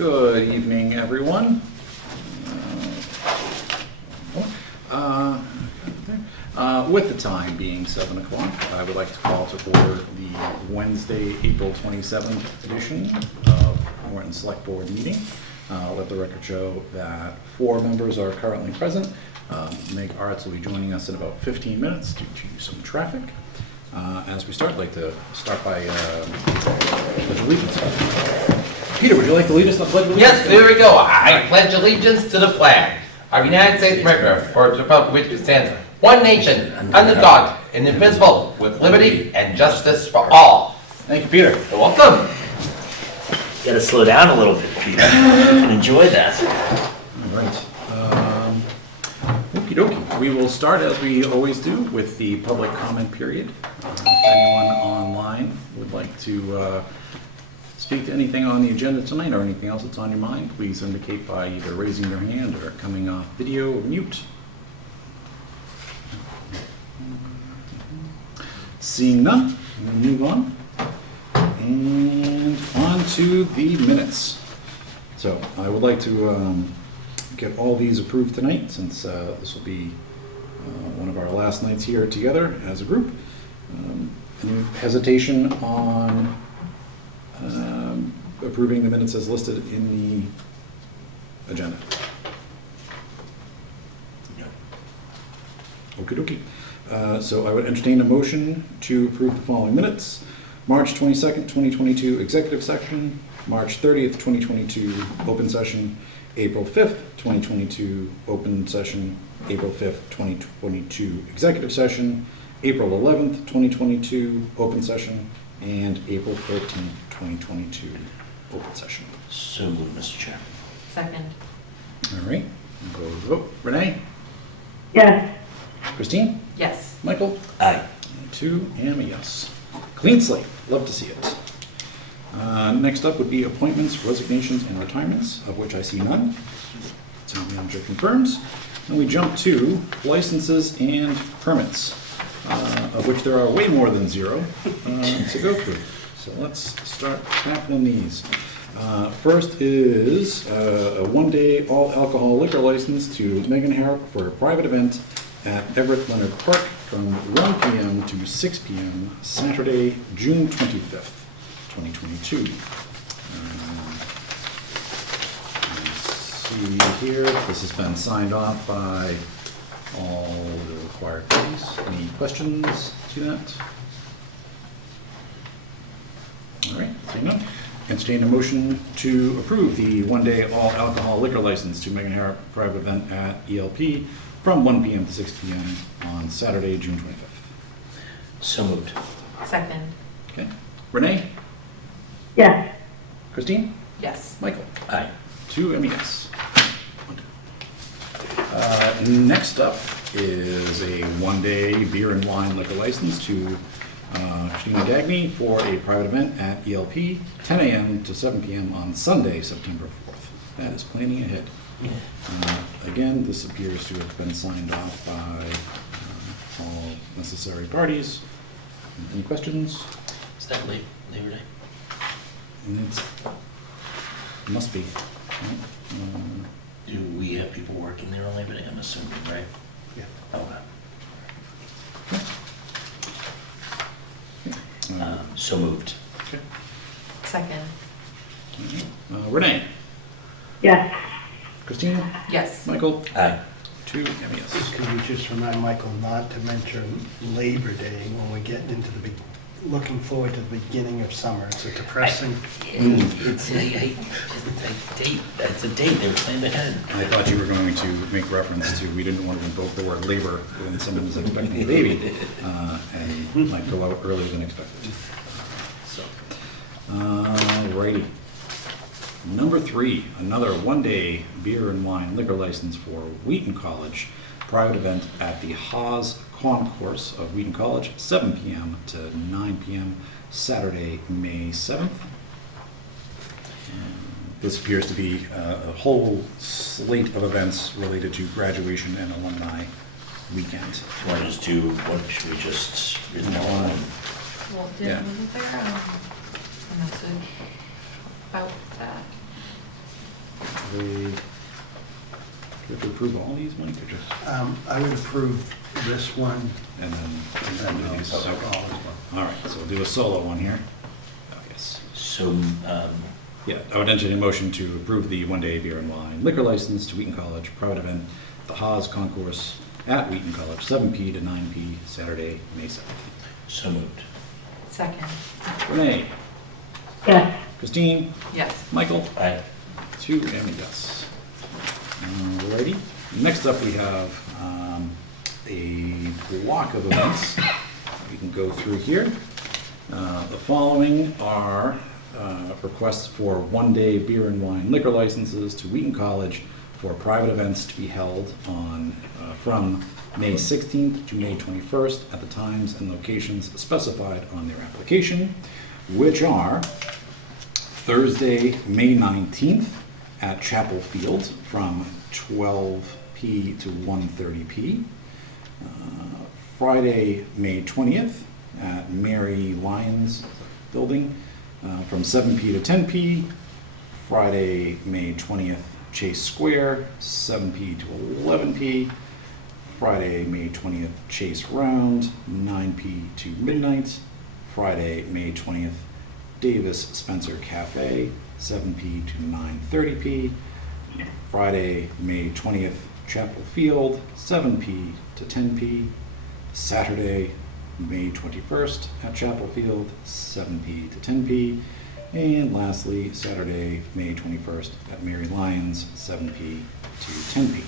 Good evening, everyone. With the time being 7 o'clock, I would like to call to order the Wednesday, April 27th edition of Norton Select Board meeting. Let the record show that 4 members are currently present. Meg Arts will be joining us in about 15 minutes due to some traffic. As we start, I'd like to start by Pledge of Allegiance. Peter, would you like to lead us in the Pledge of Allegiance? Yes, there we go. I pledge allegiance to the flag of the United States of America, for the republic which it stands, one nation, under God, indivisible, with liberty and justice for all. Thank you, Peter. You're welcome. You gotta slow down a little bit, Peter. Enjoy that. All right. Okie dokie. We will start, as we always do, with the public comment period. If anyone online would like to speak to anything on the agenda tonight or anything else that's on your mind, please indicate by either raising your hand or coming off video or mute. Seeing none, we'll move on. And on to the minutes. So I would like to get all these approved tonight, since this will be one of our last nights here together as a group. Any hesitation on approving the minutes as listed in the agenda? No. Okie dokie. So I would entertain a motion to approve the following minutes. March 22nd, 2022 executive session, March 30th, 2022 open session, April 5th, 2022 open session, April 5th, 2022 executive session, April 11th, 2022 open session, and April 13th, 2022 open session. So moved, Mr. Chair. Second. All right, we'll go to the vote. Renee? Yes. Christine? Yes. Michael? Aye. And 2, and a yes. Clean slate, love to see it. Next up would be appointments, resignations, and retirements, of which I see none. Town manager confirms. Then we jump to licenses and permits, of which there are way more than 0 to go through. So let's start tackling these. First is a 1-day all alcohol liquor license to Megan Harrop for a private event at Everett Leonard Park from 1 p.m. to 6 p.m. Saturday, June 25th, 2022. Let's see here, this has been signed off by all the required parties. Any questions to that? All right, seeing none. Entertain a motion to approve the 1-day all alcohol liquor license to Megan Harrop private event at ELP from 1 p.m. to 6 p.m. on Saturday, June 25th. So moved. Second. Okay. Renee? Yes. Christine? Yes. Michael? Aye. 2 MES. Next up is a 1-day beer and wine liquor license to Christina Dagny for a private event at ELP, 10 a.m. to 7 p.m. on Sunday, September 4th. That is planning ahead. Again, this appears to have been signed off by all necessary parties. Any questions? Is that late, Labor Day? It must be. Right? Do we have people working there on Labor Day? I'm assuming, right? Yeah. Okay. So moved. Okay. Second. Renee? Yes. Christina? Yes. Michael? Aye. 2 MES. Could you just remind Michael not to mention Labor Day when we get into the, looking forward to the beginning of summer? It's a depressing. It's a date. They were planned ahead. I thought you were going to make reference to, we didn't want to invoke the word labor when someone was expecting a baby, and might go out earlier than expected. So, alrighty. Number 3, another 1-day beer and wine liquor license for Wheaton College, private event at the Haas Concourse of Wheaton College, 7 p.m. to 9 p.m. Saturday, May 7th. This appears to be a whole slate of events related to graduation and alumni weekend. You want to just do, what should we just read them all? Well, wasn't there a message about that? Do we have to approve all these, Mike, or just? I would approve this one And then and do then these? also Okay. all of them. All right, so we'll do a solo one here. Oh, yes. So, Yeah, I would entertain a motion to approve the one-day beer and wine liquor license to Wheaton College, private event, the Haas Concourse at Wheaton College, 7 p. to 9 p., Saturday, May 7th. so moved. Second. Renee, yes, Christine, Yes. Michael, Aye. 2 and a yes. Alrighty, next up we have a block of events we can go through here. The following are requests for one-day beer and wine liquor licenses to Wheaton College for private events to be held on, from May 16th to May 21st at the times and locations specified on their application, which are Thursday, May 19th at Chapel Field from 12 p. to 1:30 p. Friday, May 20th at Mary Lyons Building from 7 p. to 10 p. Friday, May 20th, Chase Square, 7 p. to 11 p. Friday, May 20th, Chase Round, 9 p. to midnight. Friday, May 20th, Davis Spencer Cafe, 7 p. to 9:30 p. Friday, May 20th, Chapel Field, 7 p. to 10 p. Saturday, May 21st at Chapel Field, 7 p. to 10 p. And lastly, Saturday, May 21st at Mary Lyons, 7 p. to 10 p.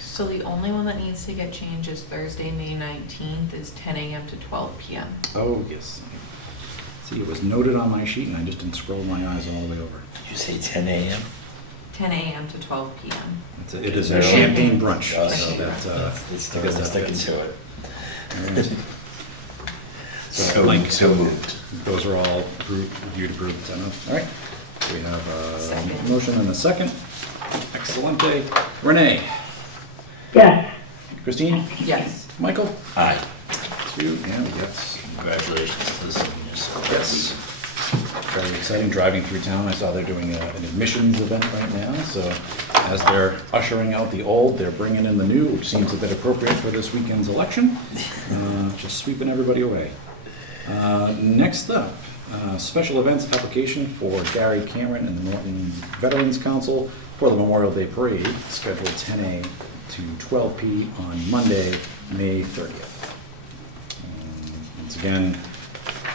So the only one that needs to get changed is Thursday, May 19th, is 10 a.m. to 12 p.m. Oh, yes. See, it was noted on my sheet and I just didn't scroll my eyes all the way over. Did you say 10 a.m.? 10 a.m. to 12 p.m. It is a Really? champagne brunch, Oh, so so that, Let's I guess that sticking fits. to it. all right. So, Link. so moved. Those are all reviewed, approved, sent out. All right. So we have a Second. motion and a second. Excelente. Renee, yes, Christine, Yes. Michael, Aye. 2 and yes. Congratulations to the seniors. Yes. Very exciting driving through town. I saw they're doing an admissions event right now. So as they're ushering out the old, they're bringing in the new, which seems a bit appropriate for this weekend's election. Just sweeping everybody away. Next up, special events application for Gary Cameron and the Norton Veterans Council for the Memorial Day Parade, scheduled 10 a. to 12 p. on Monday, May 30th. Once again,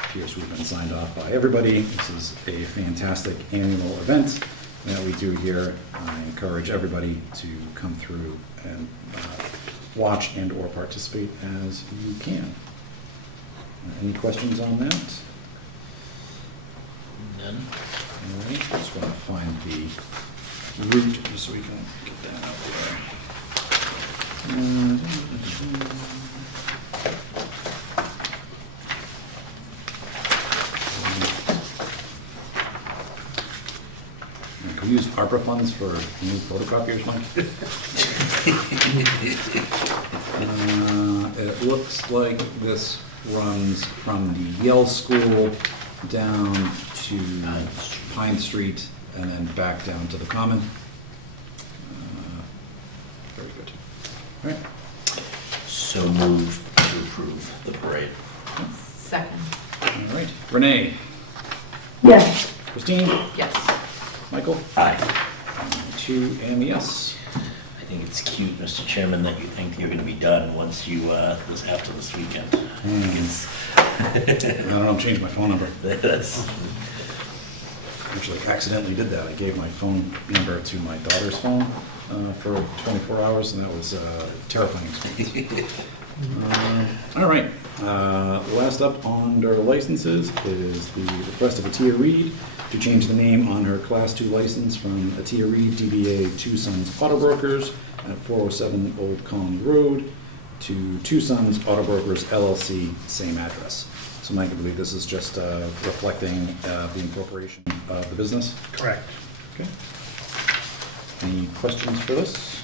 appears we've been signed off by everybody. This is a fantastic annual event that we do here. I encourage everybody to come through and watch and or participate as you can. Any questions on that? None? All right, just want to find the route just so we can get that out there. Can we use ARPA funds for new photocopiers, Mike? It looks like this runs from the Yale School down to Pine Street and then back down to the Common. Very good. All right. So moved to approve the parade. Second. All right. Renee, yes, Christine, Yes. Michael, Aye. 2 and yes. I think it's cute, Mr. Chairman, that you think you're going to be done once you, after this weekend. I think I don't know, I'm changing my phone number. that's, Actually, I accidentally did that. I gave my phone number to my daughter's phone for 24 hours, and that was a terrifying experience. All right, last up under licenses is the request of Atia Reed to change the name on her Class 2 license from Atia Reed DBA Two Sons Auto Brokers at 407 Old Colony Road to Two Sons Auto Brokers LLC, same address. So Mike, I believe this is just reflecting the incorporation of the business? Correct. Okay. Any questions for this?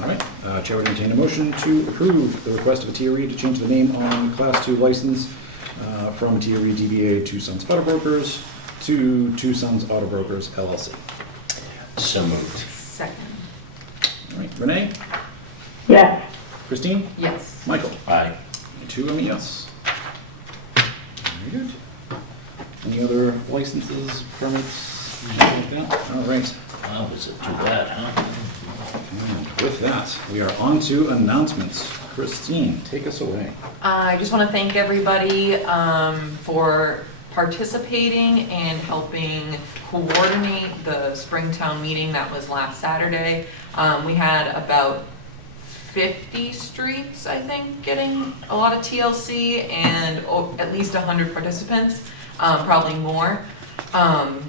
All right, Chair would entertain a motion to approve the request of Atia Reed to change the name on Class 2 license from Atia Reed DBA Two Sons Auto Brokers to Two Sons Auto Brokers LLC. So moved. Second. All right, Renee, Yes. Christine, Yes. Michael. Aye. 2 and a yes. Very good. Any other licenses, permits, anything like that? All right. Wow, was it too bad, huh? And with that, we are on to announcements. Christine, take us away. I just want to thank everybody for participating and helping coordinate the Springtown meeting that was last Saturday. We had about 50 streets, I think, getting a lot of TLC and at least 100 participants, probably more.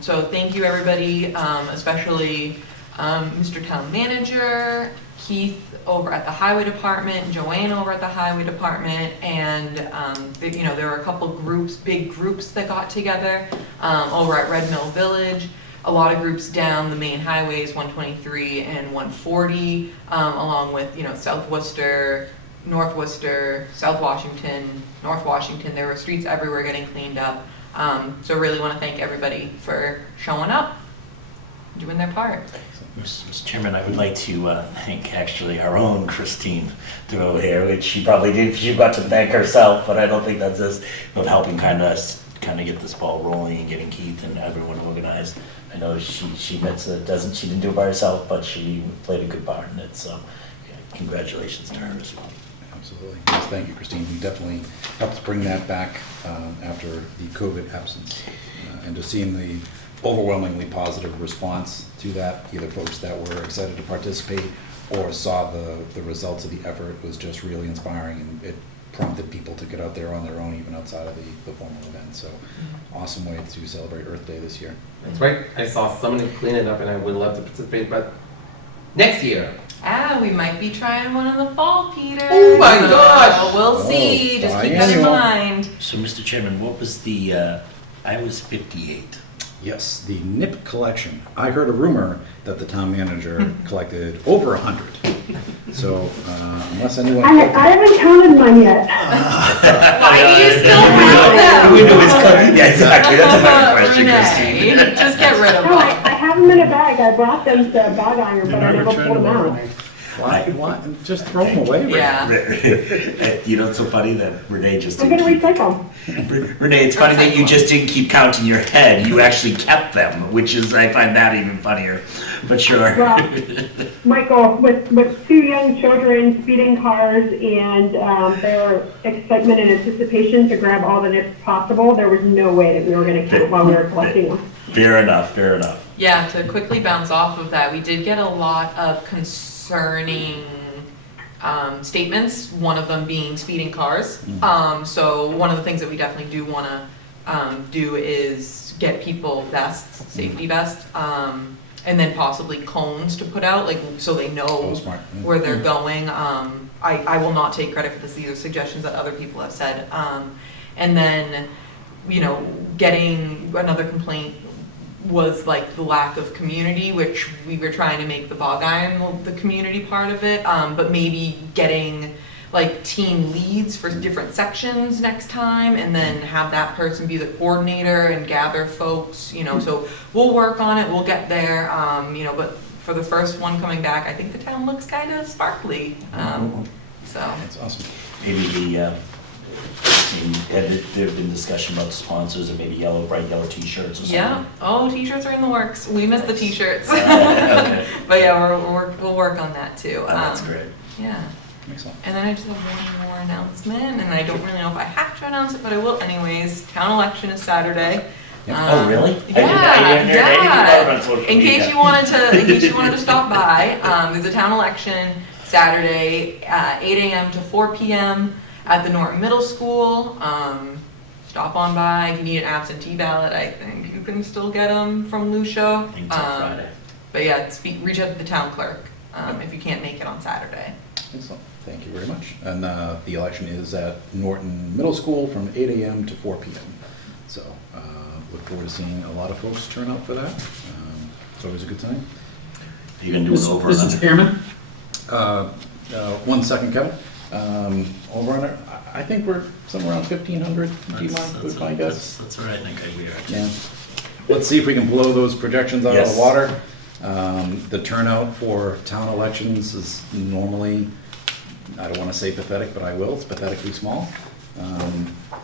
So thank you, everybody, especially Mr. Town Manager, Keith over at the Highway Department, Joanne over at the Highway Department, and there were a couple groups, big groups that got together over at Red Mill Village. A lot of groups down the main highways, 123 and 140, along with South Worcester, North Worcester, South Washington, North Washington. There were streets everywhere getting cleaned up. So really want to thank everybody for showing up, doing their part. Mr. Chairman, I would like to thank actually our own Christine Deveau here, which she probably did, she got to thank herself, but I don't think that's this, of helping kind of get this ball rolling and getting Keith and everyone organized. I know she admits that she didn't do it by herself, but she played a good part in it, so yeah, congratulations to her as well. Absolutely. Yes, thank you, Christine. You definitely helped bring that back after the COVID absence. And just seeing the overwhelmingly positive response to that, either folks that were excited to participate or saw the results of the effort, was just really inspiring, and it prompted people to get out there on their own, even outside of the formal event. So awesome way to celebrate Earth Day this year. That's right. I saw somebody clean it up and I would love to participate, but next year. We might be trying one in the fall, Peter. Oh my gosh! So we'll see, just keep that in biennial. mind. So, Mr. Chairman, what was the, I was 58. Yes, the Nitti Collection. I heard a rumor that the town manager collected over 100. So unless anyone... I haven't counted mine yet. Why do you still have them? We knew it's coming. Yeah, exactly. That's a better question, Renee, Christine. just get rid of No, I them. have them in a bag. I brought them to Bog Iron, but I never pulled them out. Why? Just throw them away. Renee. Yeah. You know, it's so funny that Renee just I'm didn't gonna keep... recycle. Renee, it's funny that you just didn't keep count in your head. You actually kept them, which is, I find that even funnier. But sure. Well, Michael, with 2 young children, speeding cars, and their excitement and anticipation to grab all the nips possible, there was no way that we were gonna count while we were collecting them. Fair enough, fair enough. Yeah, to quickly bounce off of that, we did get a lot of concerning statements, one of them being speeding cars. So one of the things that we definitely do want to do is get people vests, safety vests, and then possibly cones to put out, like, so they know Oh, smart. where they're going. I will not take credit for this, these are suggestions that other people have said. And then, getting another complaint was like the lack of community, which we were trying to make the Bog Iron the community part of it, but maybe getting like team leads for different sections next time, and then have that person be the coordinator and gather folks, so we'll work on it, we'll get there, but for the first one coming back, I think the town looks kind of sparkly, so. That's awesome. Maybe there've been discussion about sponsors and maybe bright yellow t-shirts or something. Yeah, t-shirts are in the works, we missed the t-shirts. Okay. But yeah, we'll work on that too. That's great. Yeah. Excellent. And then I just have one more announcement, and I don't really know if I have to announce it, but I will anyways. Town election is Saturday. Oh, really? Yeah, I didn't hear anything about it on social In media. case you wanted to stop by, there's a town election Saturday, 8 a.m. to 4 p.m. at the Norton Middle School. Stop on by. If you need an absentee ballot, I think you can still get them from Lucia. I think till Friday. But yeah, reach out to the town clerk if you can't make it on Saturday. Excellent. Thank you very much. And the election is at Norton Middle School from 8 a.m. to 4 p.m. So look forward to seeing a lot of folks turn out for that. It's always a good time. Are you going to do an over and Mr. under? Chairman? 1 second, Kevin. Over under, I think we're somewhere around 1,500. Do you mind with my guess? That's where I think we are. Yeah. let's see if we can blow those projections out of Yes. the water. The turnout for town elections is normally, I don't want to say pathetic, but I will, it's pathetically small.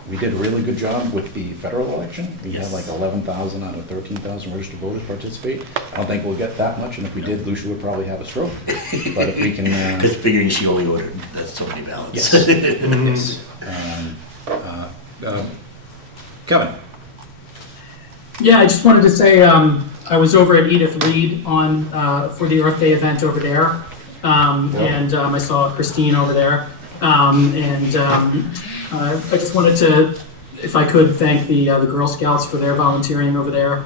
We did a really good job with the federal election. We had Yes. like 11,000 out of 13,000 registered voters participate. I don't think we'll get that much, and if we did, Lucia would probably have a stroke. But if we can, Because figuring she only ordered, that's so many ballots. yes. Kevin? Yeah, I just wanted to say, I was over at Edith Reed on, for the Earth Day event over there. I saw Christine over there. I just wanted to, if I could, thank the Girl Scouts for their volunteering over there.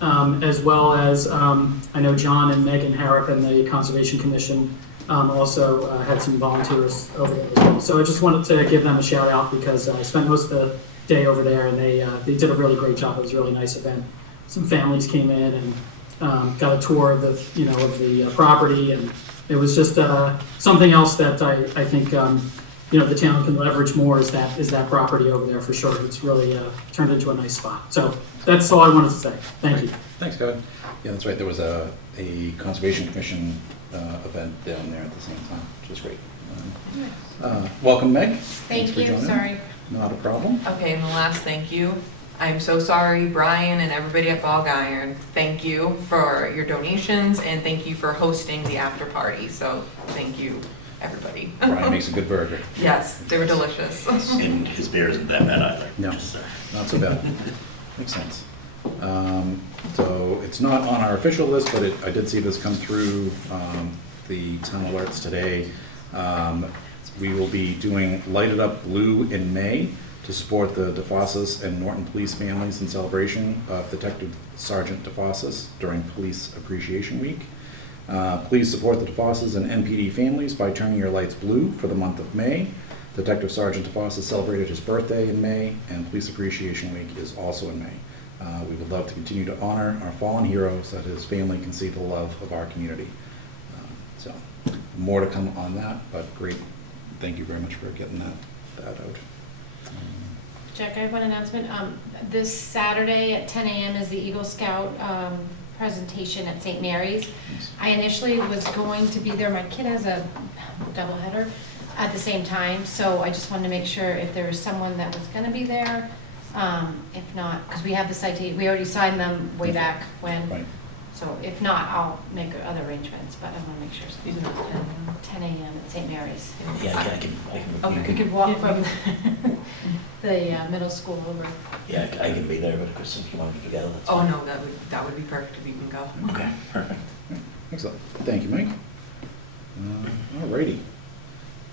As well as, I know John and Megan Harrop and the Conservation Commission also had some volunteers over there as well. So I just wanted to give them a shout out because I spent most of the day over there and they did a really great job. It was a really nice event. Some families came in and got a tour of the property, and it was just something else that I think the town can leverage more is that property over there for sure. It's really turned into a nice spot. So that's all I wanted to say. Thank you. Thanks, Kevin. Yeah, that's right, there was a Conservation Commission event down there at the same time, which was great. Welcome, Meg. Thanks Thank for you, joining. sorry. Not a problem. Okay, and the last thank you. I'm so sorry, Brian and everybody at Bog Iron. Thank you for your donations and thank you for hosting the after party. So thank you, everybody. Brian makes a good burger. Yes, they were delicious. And his beer isn't that bad either. No. Just, Not so bad. Makes sense. So it's not on our official list, but I did see this come through the town alerts today. We will be doing Light It Up Blue in May to support the DeFossis and Norton Police families in celebration of Detective Sergeant DeFossis during Police Appreciation Week. Please support the DeFossis and NPD families by turning your lights blue for the month of May. Detective Sergeant DeFossis celebrated his birthday in May, and Police Appreciation Week is also in May. We would love to continue to honor our fallen heroes so that his family can see the love of our community. So more to come on that, but great. Thank you very much for getting that out. Jack, I have one announcement. This Saturday at 10 a.m. is the Eagle Scout presentation at St. Mary's. Yes. I initially was going to be there. My kid has a doubleheader at the same time, so I just wanted to make sure if there was someone that was going to be there. If not, because we have the citation, we already signed them way back when. Right. So if not, I'll make other arrangements, but I want to make sure. These are those 10 a.m. at St. Mary's. yeah, I can. Okay. We could walk from the middle school over. Yeah, I can be there, but Kristen, if you want to be together, that's Oh, fine. no, that would be perfect if you can go. Okay, perfect. Excellent. Thank you, Mike. Alrighty.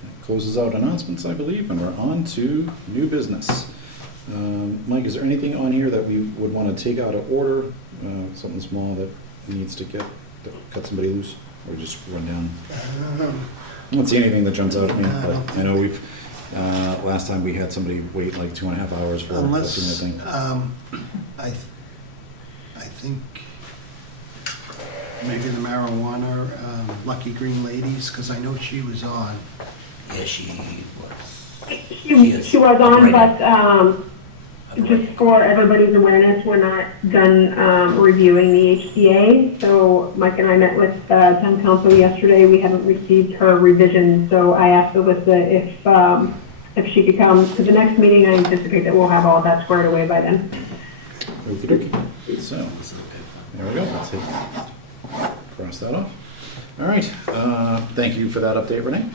That closes out announcements, I believe, and we're on to new business. Mike, is there anything on here that we would want to take out of order? Something small that needs to cut somebody loose, or just run down? I don't see anything that jumps out at me, but I know we've, last time we had somebody wait like 2.5 hours for a Unless, thing. I think maybe the marijuana, Lucky Green Ladies, because I know she was on. Yeah, she was. She was on, but just for everybody's awareness, we're not done reviewing the HCA. So Mike and I met with town council yesterday. We haven't received her revision, so I asked Alyssa if she could come to the next meeting. I anticipate that we'll have all of that squared away by then. Okey-dokey. So, there we go. Let's cross that off. All right. Thank you for that update, Renee.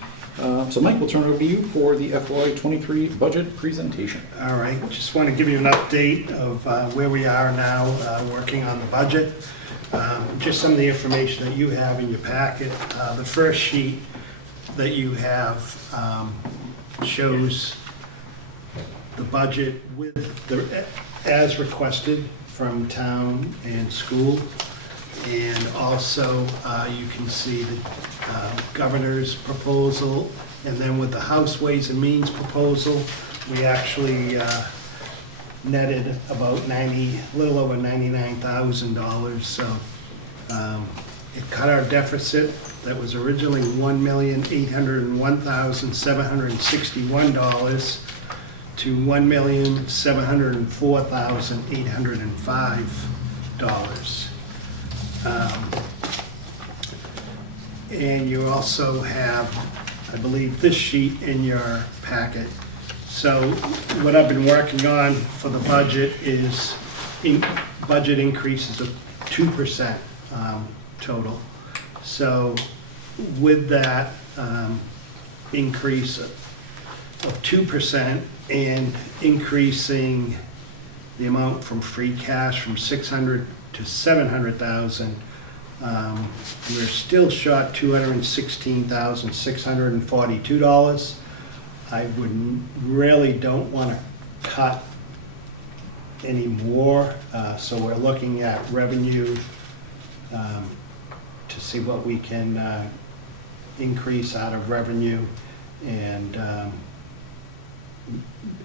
So Mike, we'll turn it over to you for the FY23 budget presentation. All right, just want to give you an update of where we are now working on the budget. Just some of the information that you have in your packet. The first sheet that you have shows the budget with as requested from town and school. And also you can see the governor's proposal, and then with the House Ways and Means proposal, we actually netted about a little over $99,000. So it cut our deficit that was originally $1,801,761 to $1,704,805. And you also have, I believe, this sheet in your packet. So what I've been working on for the budget is budget increases of 2% total. So with that increase of 2% and increasing the amount from free cash from 600 to 700,000, we're still short $216,642. I really don't want to cut any more, so we're looking at revenue to see what we can increase out of revenue, and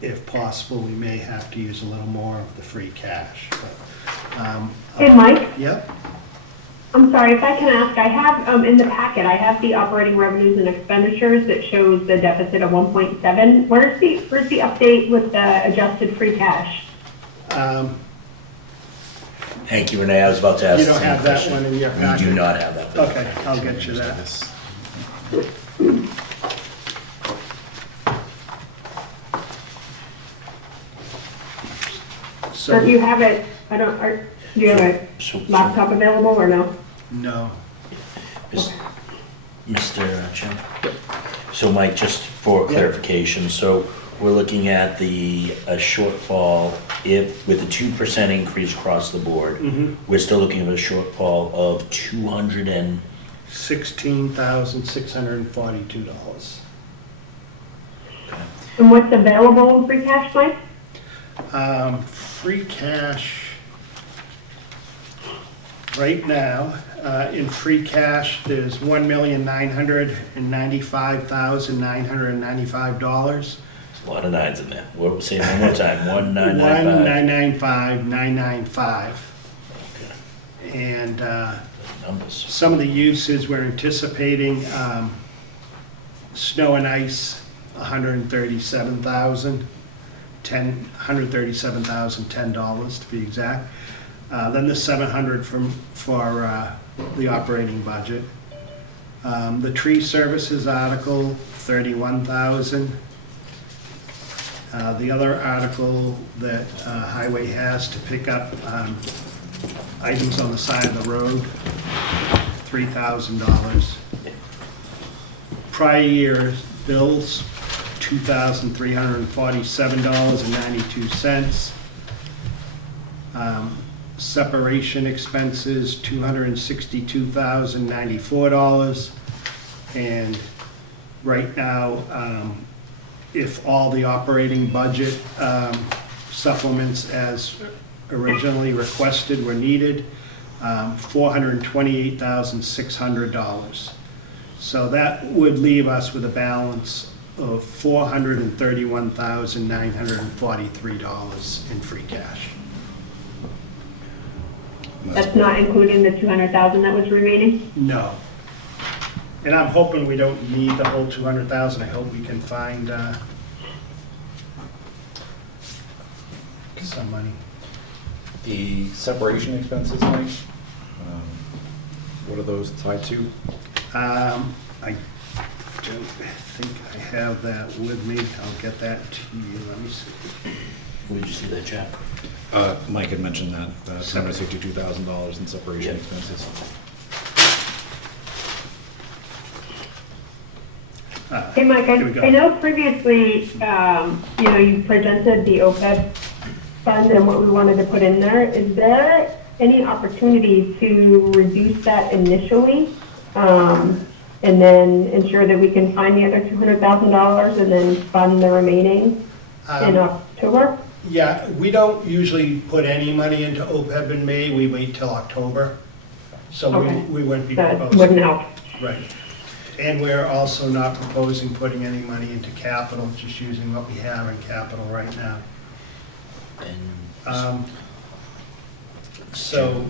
if possible, we may have to use a little more of the free cash. But, Hey, Mike? Yep. I'm sorry, if I can ask, I have, in the packet, I have the operating revenues and expenditures that shows the deficit of 1.7. Where's the update with the adjusted free cash? Thank you, Renee. I was about to ask You the don't same have that question. one in your We packet? do not have that. Okay, I'll get you that. Yes. Or do you have it, do you have a laptop available or no? No. Mr. Chairman? So Mike, just for clarification, so we're looking at a shortfall, if, with a 2% increase across the board, we're still looking at a shortfall of $16,642. And what's available in free cash, Mike? Free cash, right now, in free cash, there's $1,995,995. a lot of nines in there. What, say it one more time, 1995. 1,995,995. Okay, And numbers. some of the uses we're anticipating, snow and ice, $137,010, $137,010 to be exact. Then the 700 for the operating budget. The tree services article, 31,000. The other article that Highway has to pick up items on the side of the road, $3,000. Prior year's bills, $2,347.92. Separation expenses, $262,094. And right now, if all the operating budget supplements as originally requested were needed, $428,600. So that would leave us with a balance of $431,943 in free cash. That's not including the 200,000 that was remaining? No. And I'm hoping we don't need the whole 200,000. I hope we can find some money. The separation expenses, Mike, what are those tied to? I don't think I have that with me. I'll get that to you. Let me see. Where did you see that, Jack? Mike had mentioned that, $262,000 in separation expenses. Hey, Mike, Here we go. I know previously, you presented the OPEB fund and what we wanted to put in there. Is there any opportunity to reduce that initially, and then ensure that we can find the other $200,000 and then fund the remaining in October? Yeah, we don't usually put any money into OPEB in May. We wait till October. So Okay. we wouldn't be That proposing. wouldn't help. Right. And we're also not proposing putting any money into capital, just using what we have in capital right now. And So,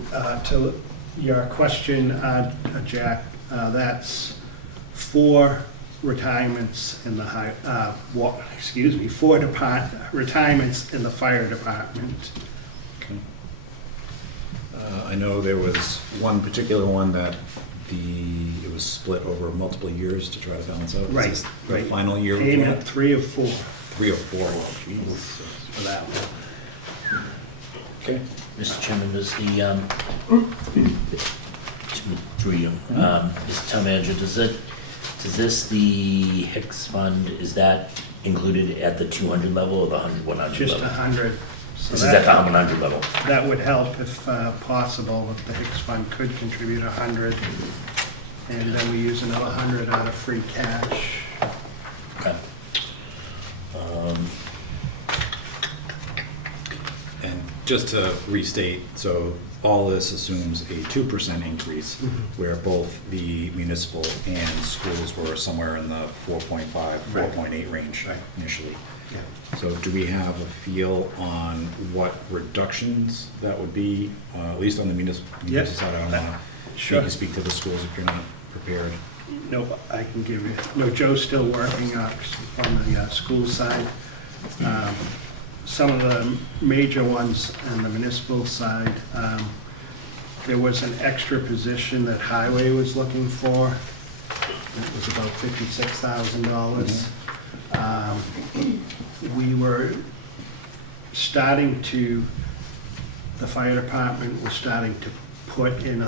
to your question, Jack, that's 4 retirements in the retirements in the fire department. I know there was one particular one that it was split over multiple years to try to balance out. Is Right, this the right. final year? we Payment had? 3 of 4 3 or 4. Oh, jeez. for that one. Okay. Mr. Chairman, does the, through you, Mr. Town Manager, does this, the Hicks Fund, is that included at the 200 level or the 100 level? Just 100. So This is at the 100 level. that would help if possible, if the Hicks Fund could contribute 100. And then we use another 100 out of free cash. Okay. And just to restate, so all this assumes a 2% increase, where both the municipal and schools were somewhere in the 4.5, 4.8 range Right. initially. Yeah. So do we have a feel on what reductions that would be, at least on the municipal side? I don't want to Sure. make you speak to the schools if you're not prepared. No, I can give you, no, Joe's still working on the school side. Some of the major ones on the municipal side, there was an extra position that Highway was looking for. It was about $56,000. We were starting to, the fire department was starting to put in in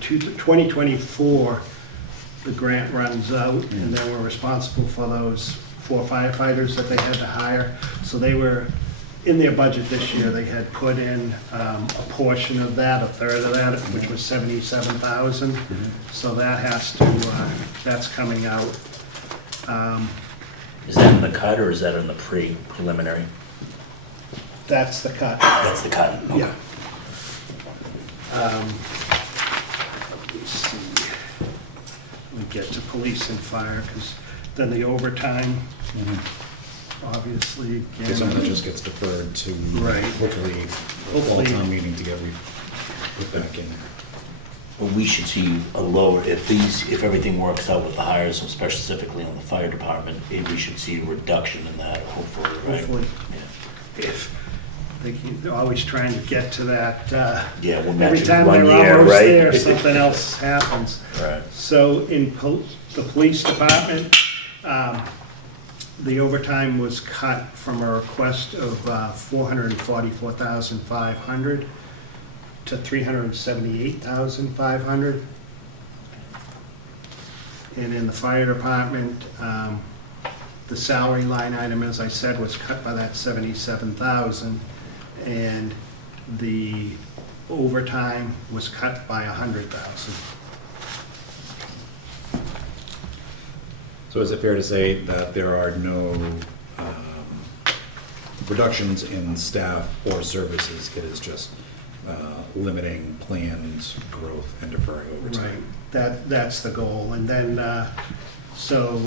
2024, the grant runs out, and then we're responsible for those 4 firefighters that they had to hire. So they were, in their budget this year, they had put in a portion of that, a third of that, which was $77,000. So that has to, that's coming out. Is that in the cut or is that in the preliminary? That's the cut. That's the cut. Okay. Yeah. Let's see. We get to police and fire, because then the overtime, obviously, Because some of that again, just gets deferred to Right. hopefully a fall Hopefully. town meeting to get put back in there. Well, we should see a lower, if everything works out with the hires, and specifically on the fire department, we should see a reduction in that, hopefully, right? hopefully, Yeah. if they're always trying to get to that, Yeah, we'll every match it time 1 they're year, almost right? there, something else happens. Right. So in the police department, the overtime was cut from a request of $444,500 to $378,500. And in the fire department, the salary line item, as I said, was cut by that $77,000, and the overtime was cut by $100,000. So is it fair to say that there are no reductions in staff or services? It is just limiting planned growth and deferring overtime? Right, that's the goal. And then, so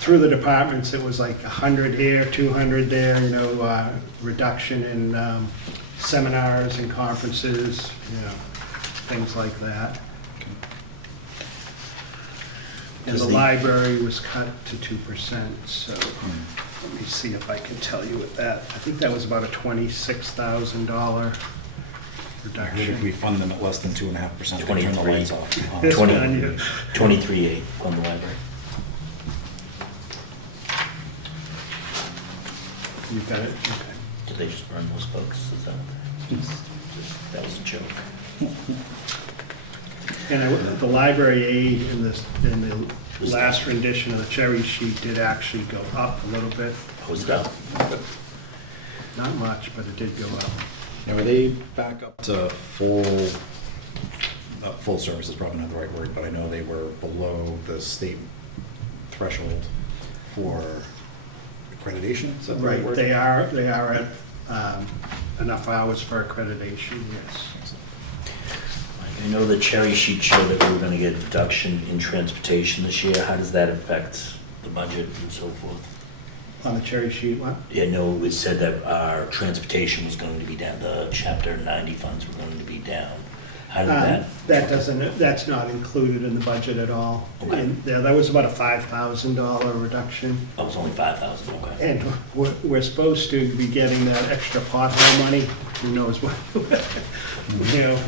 through the departments, it was like 100 here, 200 there, reduction in seminars and conferences, things like that. And the library was cut to 2%, so let me see if I can tell you what that, I think that was about a $26,000 What if reduction. we fund them at less than 2.5%? They turn the 23. lights off. Yes, 20 on you. 23.8 on the library. You've got it, okay. Did they just burn those books? Is that that was a joke. And the library aid in the last rendition of the cherry sheet did actually go up a little bit. Hose it up. Not much, but it did go up. Now, are they back up to full service is probably not the right word, but I know they were below the state threshold for accreditation, is that the right Right, word? they are at enough hours for accreditation, yes. I know the cherry sheet showed that we were gonna get a reduction in transportation this year. How does that affect the budget and so forth? On the cherry sheet, what? Yeah, no, it said that our transportation was going to be down, the chapter 90 funds were going to be down. How did that? That's not included in the budget at all. Okay. And that was about a $5,000 reduction. Oh, it was only 5,000, okay. And we're supposed to be getting that extra pothole money who knows what, you know.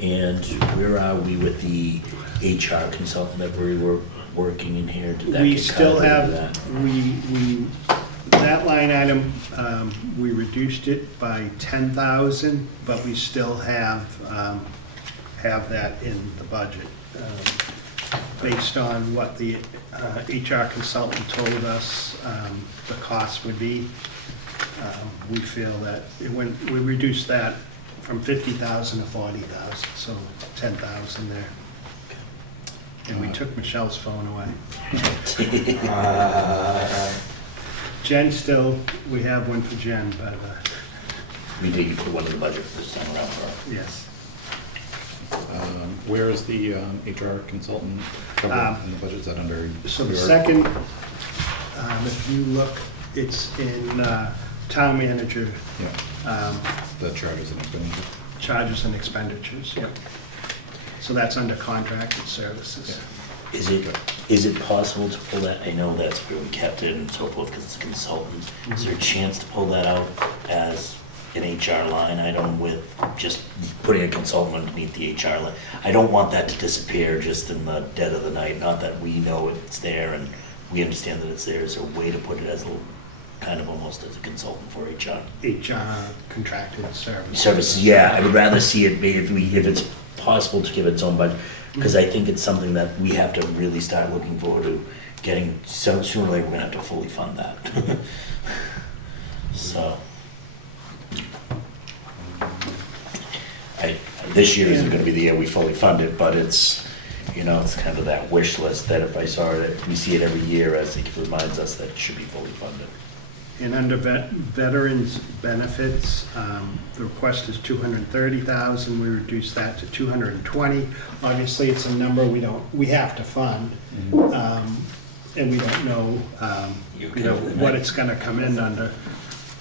And where are we with the HR consultant that we were working in here? Did that We get still cut or have, that? that line item, we reduced it by 10,000, but we still have that in the budget. Based on what the HR consultant told us the cost would be, we feel that we reduced that from 50,000 to 40,000, so 10,000 there. And we took Michelle's phone away. Jen still, we have one for Jen, but We did put one in the budget this time around for her. yes. Where is the HR consultant covered in the budget? Is that under? So the your- second, if you look, it's in town manager Yeah, the charges and expenditures. charges and expenditures, yep. So that's under contracted services. Is it possible to pull that, I know that's where we kept it and so forth, because it's a consultant. Is there a chance to pull that out as an HR line item with just putting a consultant underneath the HR line? I don't want that to disappear just in the dead of the night, not that we know it's there and we understand that it's there. Is there a way to put it as a, kind of almost as a consultant for HR? HR contracted services. Services, yeah, I would rather see it be, if it's possible to give it its own budget, because I think it's something that we have to really start looking forward to getting, so sooner or later, we're gonna have to fully fund that. So. This year isn't gonna be the year we fully fund it, but it's, it's kind of that wish list that if I saw it, we see it every year as it reminds us that it should be fully funded. And under veterans benefits, the request is 230,000, we reduced that to 220. Obviously, it's a number we have to fund, and we don't know, what it's gonna come in under.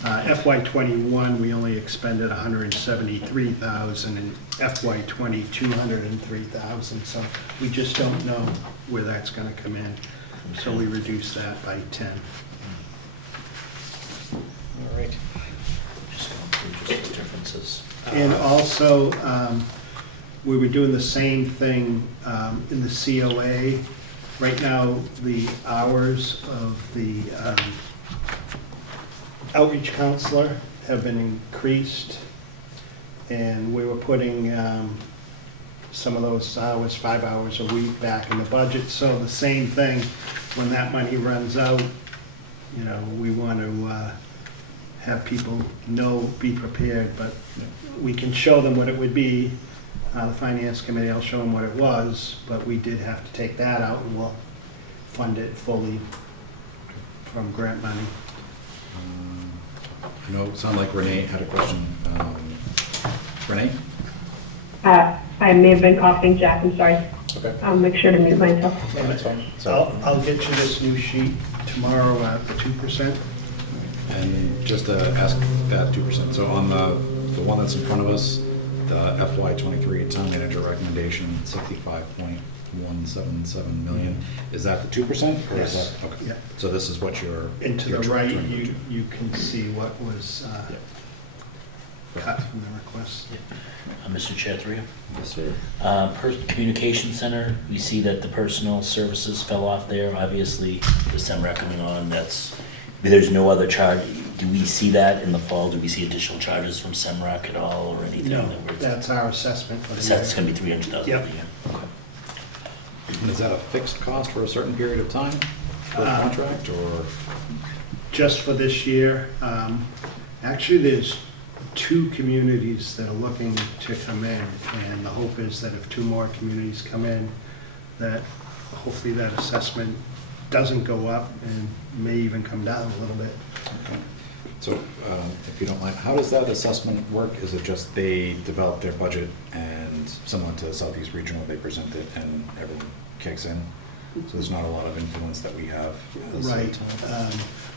FY '21, we only expended 173,000, and FY '20, 203,000, so we just don't know where that's gonna come in. So we reduced that by 10. All right. Just going through just the differences. And also, we were doing the same thing in the COA. Right now, the hours of the outreach counselor have been increased, and we were putting some of those hours, 5 hours a week, back in the budget. So the same thing, when that money runs out, we want to have people be prepared, but we can show them what it would be. The finance committee, I'll show them what it was, but we did have to take that out, and we'll fund it fully from grant money. It sounded like Renee had a question. Renee? I may have been coughing, Jack, I'm sorry. Okay. I'll make sure to mute myself. No, that's fine. So I'll get you this new sheet tomorrow at the 2%. And just to ask that 2%, so on the one that's in front of us, the FY '23 town manager recommendation, 65.177 million, is that the 2%? Or Yes. is that, okay. Yeah. So this is what you're. And to you're the right, trying to do. you can see what was cut from the request. Mr. Chatriya? Yes, sir. Communication Center, we see that the personal services fell off there, obviously, the SEMRAC coming on, there's no other charge. Do we see that in the fall? Do we see additional charges from SEMRAC at all, or anything? No, that's our assessment for the year. That's gonna be 300,000 Yep. a year. Okay. And is that a fixed cost for a certain period of time for a contract, or? Just for this year. Actually, there's 2 communities that are looking to come in, and the hope is that if 2 more communities come in, that hopefully that assessment doesn't go up and may even come down a little bit. Okay. So, if you don't mind, how does that assessment work? Is it just they develop their budget and similar to Southeast Regional, they present it and everyone kicks in? So there's not a lot of influence that we have as a Right. town?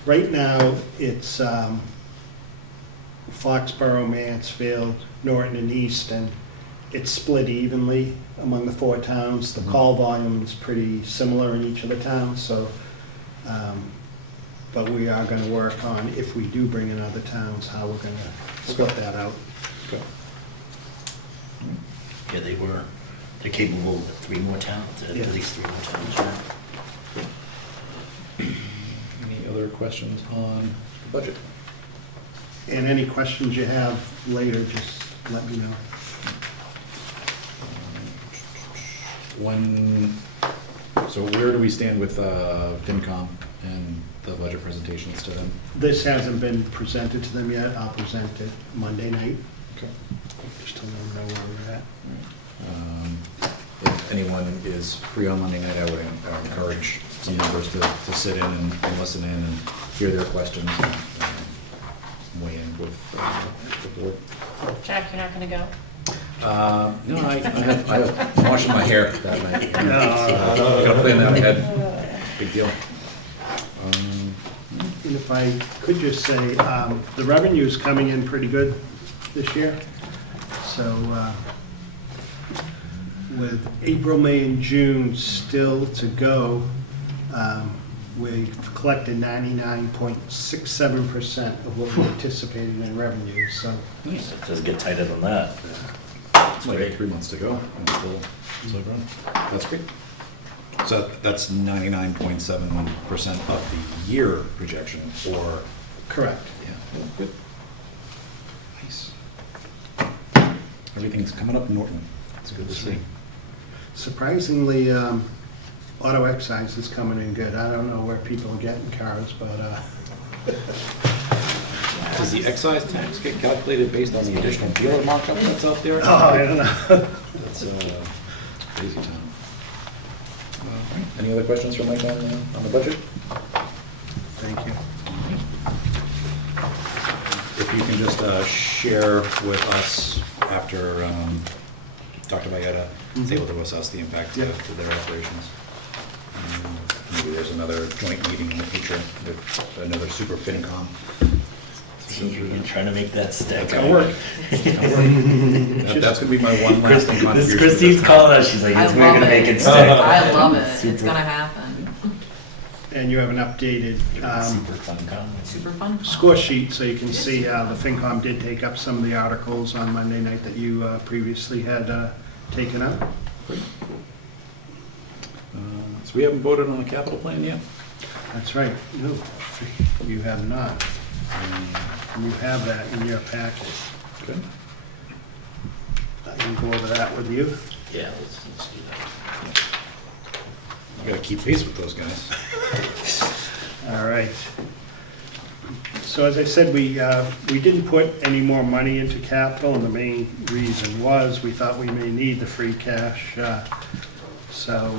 Right now, it's Foxborough, Mansfield, Norton, and Easton. It's split evenly among the 4 towns. The call volume is pretty similar in each of the towns, so but we are gonna work on, if we do bring in other towns, how we're gonna split that out. Okay. Yeah, they're capable of 3 more towns, at Yeah. least 3 more towns, yeah. Any other questions on the budget? And any questions you have later, just let me know. So where do we stand with FinCom and the budget presentations to them? This hasn't been presented to them yet. I'll present it Monday night, Okay. just to let them know where we're at. If anyone is free on Monday night, I would encourage some members to sit in and listen in and hear their questions and weigh in with the board. Jack, you're not gonna go? No, I'm washing my hair that night. No. Gotta plan that ahead. Big deal. And if I could just say, the revenue's coming in pretty good this year. So with April, May, and June still to go, we've collected 99.67% of what we anticipated in revenue, so. It does get tighter than that. It's like 3 months to go and still growing. That's great. So that's 99.71% of the year projection, or? Correct. Yeah, good. Nice. Everything's coming up Norton. It's good to see. Surprisingly, auto excise is coming in good. I don't know where people are getting cars, but Does the excise tax get calculated based on the additional dealer markup that's out there? I don't know. That's crazy town. Any other questions for Mike on the budget? Thank you. If you can just share with us after Dr. Valletta is able to assess the impact to their operations. Maybe there's another joint meeting in the future with another super FinCom. You're trying to make that stick. That's gonna work. That's gonna be my one lasting contribution. Christine's calling us, she's like, I we're love gonna it. make it stick. I love it. It's Super. gonna happen. And you have an updated Super fun comment. Super fun. score sheet, so you can see how the FinCom did take up some of the articles on Monday night that you previously had taken up. Great. So we haven't voted on the capital plan yet? That's right. No, you have not. You have that in your packet. Good. I can go over that with you. Yeah, let's do that. You gotta keep pace with those guys. All right. So as I said, we didn't put any more money into capital, and the main reason was we thought we may need the free cash. So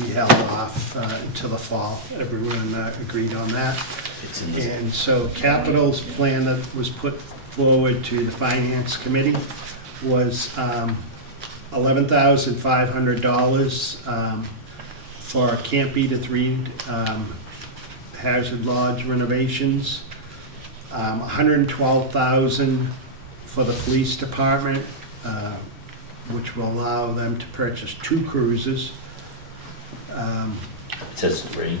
we held off until the fall. Everyone agreed on that. It's in this. And so capital's plan that was put forward to the finance committee was $11,500 for Camp Beta 3 Hazard Lodge renovations, $112,000 for the police department, which will allow them to purchase 2 cruisers. It says 3.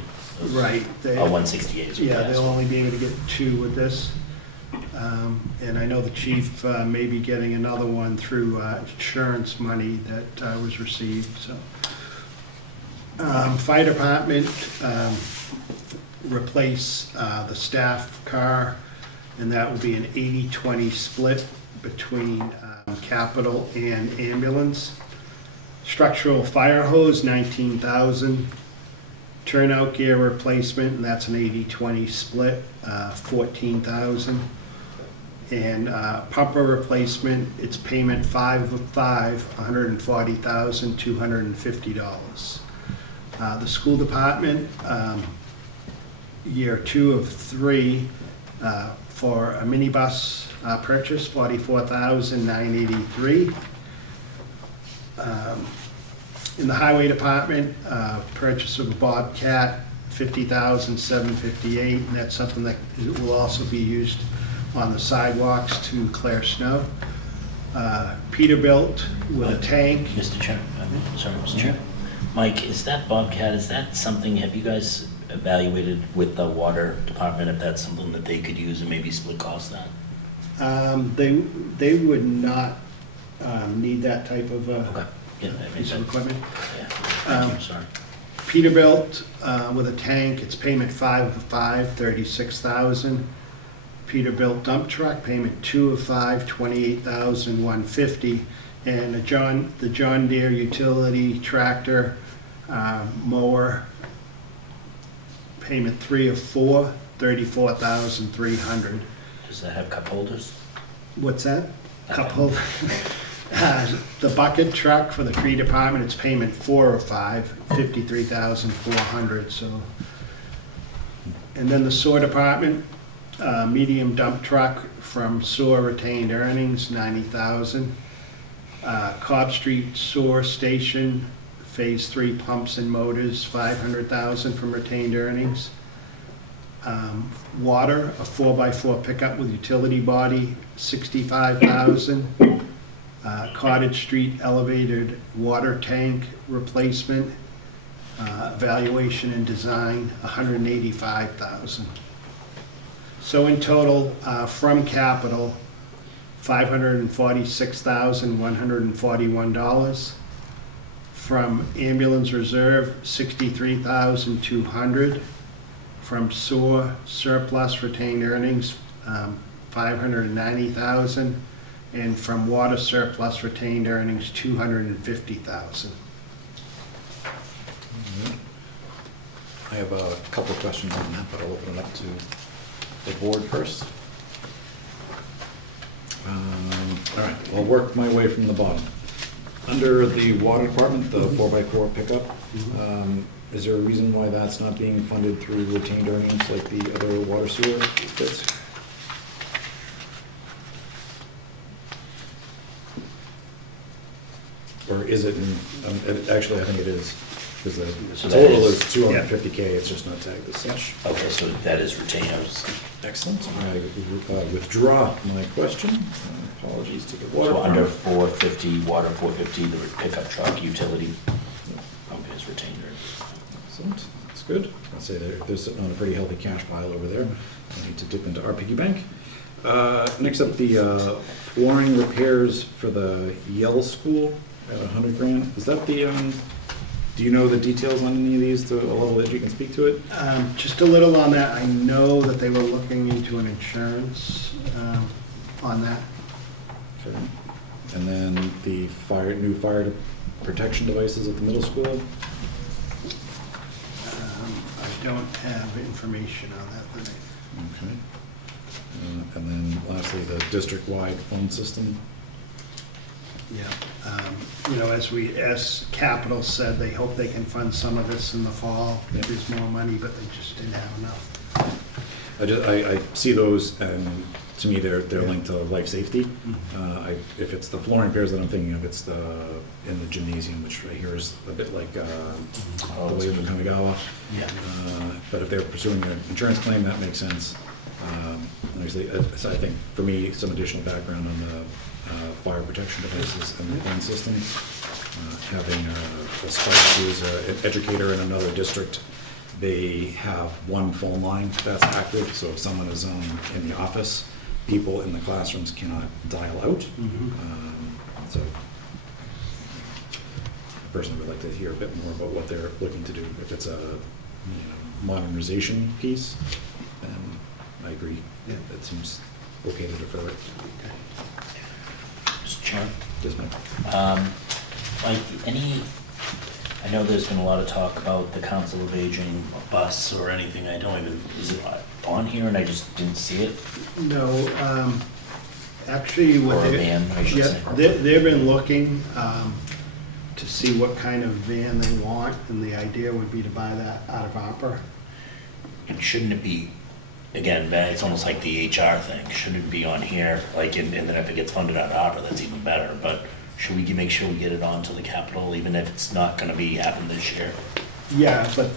Right. they- 168 is what Yeah, it they'll has. only be able to get 2 with this. And I know the chief may be getting another one through insurance money that was received, so. Fire department, replace the staff car, and that will be an 80-20 split between capital and ambulance. Structural fire hose, $19,000. Turnout gear replacement, and that's an 80-20 split, $14,000. And pumper replacement, it's payment 5 of 5, $140,250. The school department, year 2 of 3, for a minibus purchase, $44,983. In the highway department, purchase of a Bobcat, $50,758, and that's something that will also be used on the sidewalks to clear snow. Peterbilt with a tank. Mr. Chair, sorry, Mr. Chair. Mike, is that Bobcat, is that something, have you guys evaluated with the water department if that's something that they could use and maybe split cost that? They would not need that type of Okay. Yeah, that makes piece of sense. equipment. Yeah, thank you, sorry. Peterbilt with a tank, it's payment 5 of 5, 36,000. Peterbilt dump truck, payment 2 of 5, 28,150. And the John Deere utility tractor mower, payment 3 of 4, 34,300. Does that have cup holders? What's that? Couple. The bucket truck for the tree department, it's payment 4 of 5, 53,400, so. And then the sewer department, medium dump truck from sewer retained earnings, 90,000. Cobb Street Sewer Station, Phase 3 pumps and motors, 500,000 from retained earnings. Water, a 4x4 pickup with utility body, 65,000. Cottage Street elevated water tank replacement, evaluation and design, 185,000. So in total, from capital, $546,141. From ambulance reserve, $63,200. From sewer surplus retained earnings, $590,000. And from water surplus retained earnings, $250,000. I have a couple of questions on that, but I'll open it up to the board first. All right, I'll work my way from the bottom. Under the water department, the 4x4 pickup, is there a reason why that's not being funded through retained earnings like the other water sewer bits? Or is it, actually, I think it is, because the So that total is- is 250K, it's just not tagged as such. Okay, so that is retainers. Excellent. I withdraw my question. Apologies to the water. So under department. 450, water 450, the pickup truck, utility pump is retainer. Excellent, that's good. I'd say they're sitting on a pretty healthy cash pile over there. I need to dip into our piggy bank. Next up, the flooring repairs for the Yale School at 100 grand. Is that the, do you know the details on any of these to a level that you can speak to it? Just a little on that, I know that they were looking into an insurance on that. Okay. And then the new fire protection devices at the middle school. I don't have information on that, but Okay. And then lastly, the district-wide phone system. as capital said, they hope they can fund some of this in the fall. Yep. There's more money, but they just didn't have enough. I see those, and to me, they're linked to life safety. If it's the flooring repairs that I'm thinking of, it's in the gymnasium, which I hear is a bit like the way of Kamigawa. Yeah. But if they're pursuing an insurance claim, that makes sense. Obviously, so I think for me, some additional background on the fire protection devices and the phone system. Having a spouse who's an educator in another district, they have one phone line that's active, so if someone is in the office, people in the classrooms cannot dial out. So I personally would like to hear a bit more about what they're looking to do. If it's a modernization piece, then I agree. Yeah. That seems okay to defer it. Mr. Chairman? Yes, ma'am. Like I know there's been a lot of talk about the Council of Aging, a bus or anything, is it on here and I just didn't see it? No, actually, Or a van, I should say. they've been looking to see what kind of van they want, and the idea would be to buy that out of opera. And shouldn't it be, again, it's almost like the HR thing, shouldn't it be on here, like, and then if it gets funded out of opera, that's even better, but should we make sure we get it onto the capital, even if it's not gonna be happen this year? Yeah, but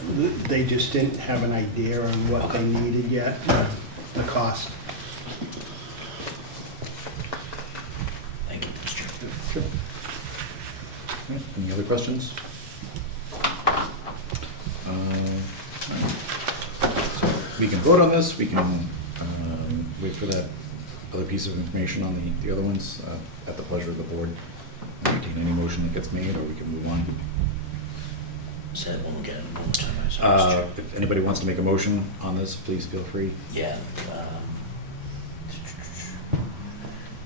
they just didn't have an idea on what they needed yet, the cost. Thank you, Mr. Chairman. Sure. Any other questions? we can vote on this, we can wait for that other piece of information on the other ones at the pleasure of the board. Entertain any motion that gets made, or we can move on. Say that one again, one more time. I saw this, Chair. If anybody wants to make a motion on this, please feel free. Yeah.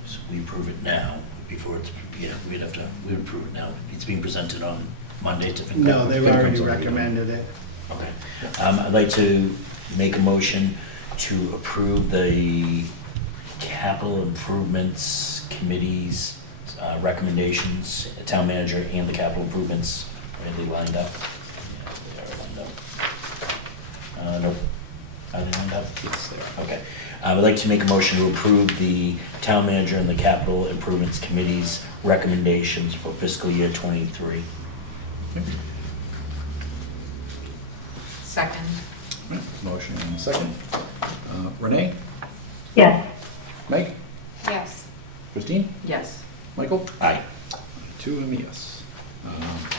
So we approve it now, before it's, yeah, we'd approve it now. It's being presented on Monday to FinCom. No, they've FinCom's already already done. recommended it. Okay. I'd like to make a motion to approve the capital improvements committee's recommendations, town manager and the capital improvements. Are they lined up? Yeah, they are lined up. Nope. Are they lined up? Yes, they are. Okay. I would like to make a motion to approve the town manager and the capital improvements committee's recommendations for fiscal year '23. Second. All right, motion and a second. Renee? Yes. Meg? Yes. Christine? Yes. Michael? Aye. 2 and me, yes.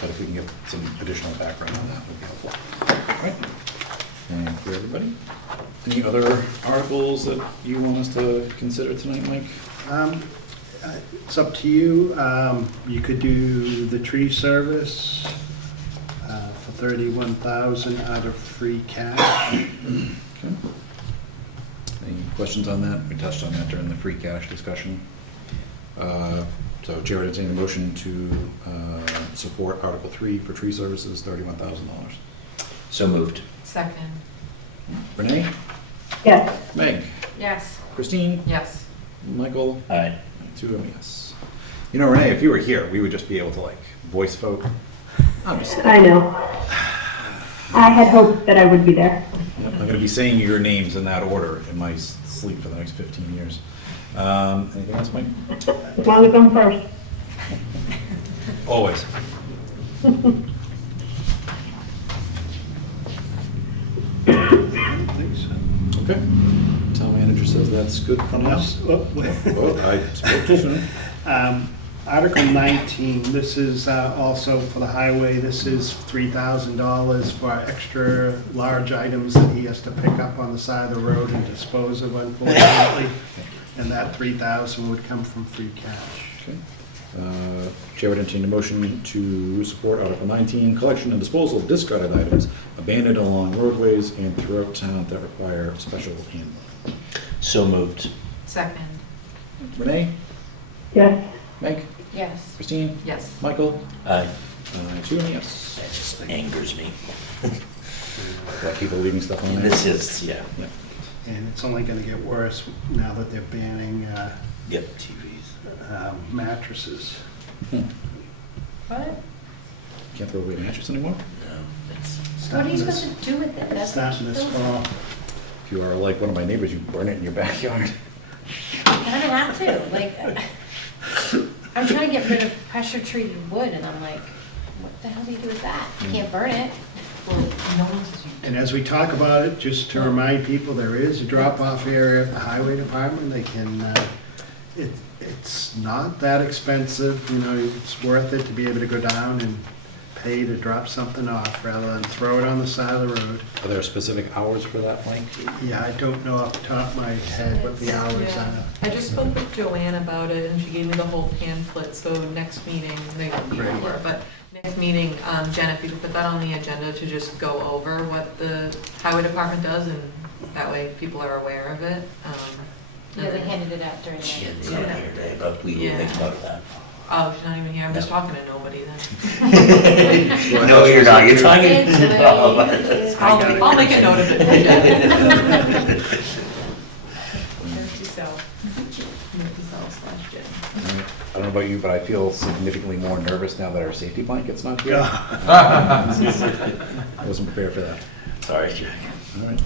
But if we can get some additional background on that, would be helpful. All right. Thank you, everybody. Any other articles that you want us to consider tonight, Mike? It's up to you. You could do the tree service for $31,000 out of free cash. Okay. Any questions on that? We touched on that during the free cash discussion. So Chair would entertain the motion to support Article 3 for tree services, $31,000. So moved. Second. Renee? Yes. Meg? Yes. Christine? Yes. Michael? Aye. 2 and me, yes. You know, Renee, if you were here, we would just be able to like voice vote. I'm just I know. I had hoped that I would be there. I'm going to be saying your names in that order in my sleep for the next 15 years. Anything else, Mike? As long as I'm first. Always. I don't think so. Okay. Town manager says that's good for now. Yes. Oh, Well, I spoke too soon. Article 19, this is also for the highway. This is $3,000 for extra large items that he has to pick up on the side of the road and dispose of, unfortunately. And that $3,000 would come from free cash. Okay. Chair would entertain a motion to support Article 19, collection and disposal of discarded items abandoned along roadways and throughout town that require special handling. So moved. Second. Renee? Yes. Meg? Yes. Christine? Yes. Michael? Aye. 2 and yes. That just angers me. Got people leaving stuff on there? This is, yeah. Yeah. And it's only going to get worse now that they're banning Yep, TVs. mattresses. What? Can't throw away mattress anymore? No, it's, What are you Starting this- supposed to do with it? That's what Starting you this built. fall. If you are like one of my neighbors, you burn it in your backyard. I don't have to, like, I'm trying to get rid of pressure treated wood, and I'm like, what the hell do you do with that? You can't burn it. Well, no one's. And as we talk about it, just to remind people, there is a drop-off area at the highway department. They can, it's not that expensive, you know, it's worth it to be able to go down and pay to drop something off rather than throw it on the side of the road. Are there specific hours for that, Mike? Yeah, I don't know off the top of my head what the hours Yeah. are. I just spoke with Joanne about it, and she gave me the whole pamphlet, so next meeting, they won't be Great. here, but next meeting, Jen, if you could put that on the agenda to just go over what the highway department does, and that way people are aware of it. Yeah, they handed it out during she the. hadn't seen it here today, but we will make note of that. Oh, she's not even here, I'm just talking to nobody then. No, you're not, you're talking. It's late. I'll make a note of it. Note to self. Note to self / Jen. I don't know about you, but I feel significantly more nervous now that our safety blanket's not here. I wasn't prepared for that. Sorry, Jack. All right.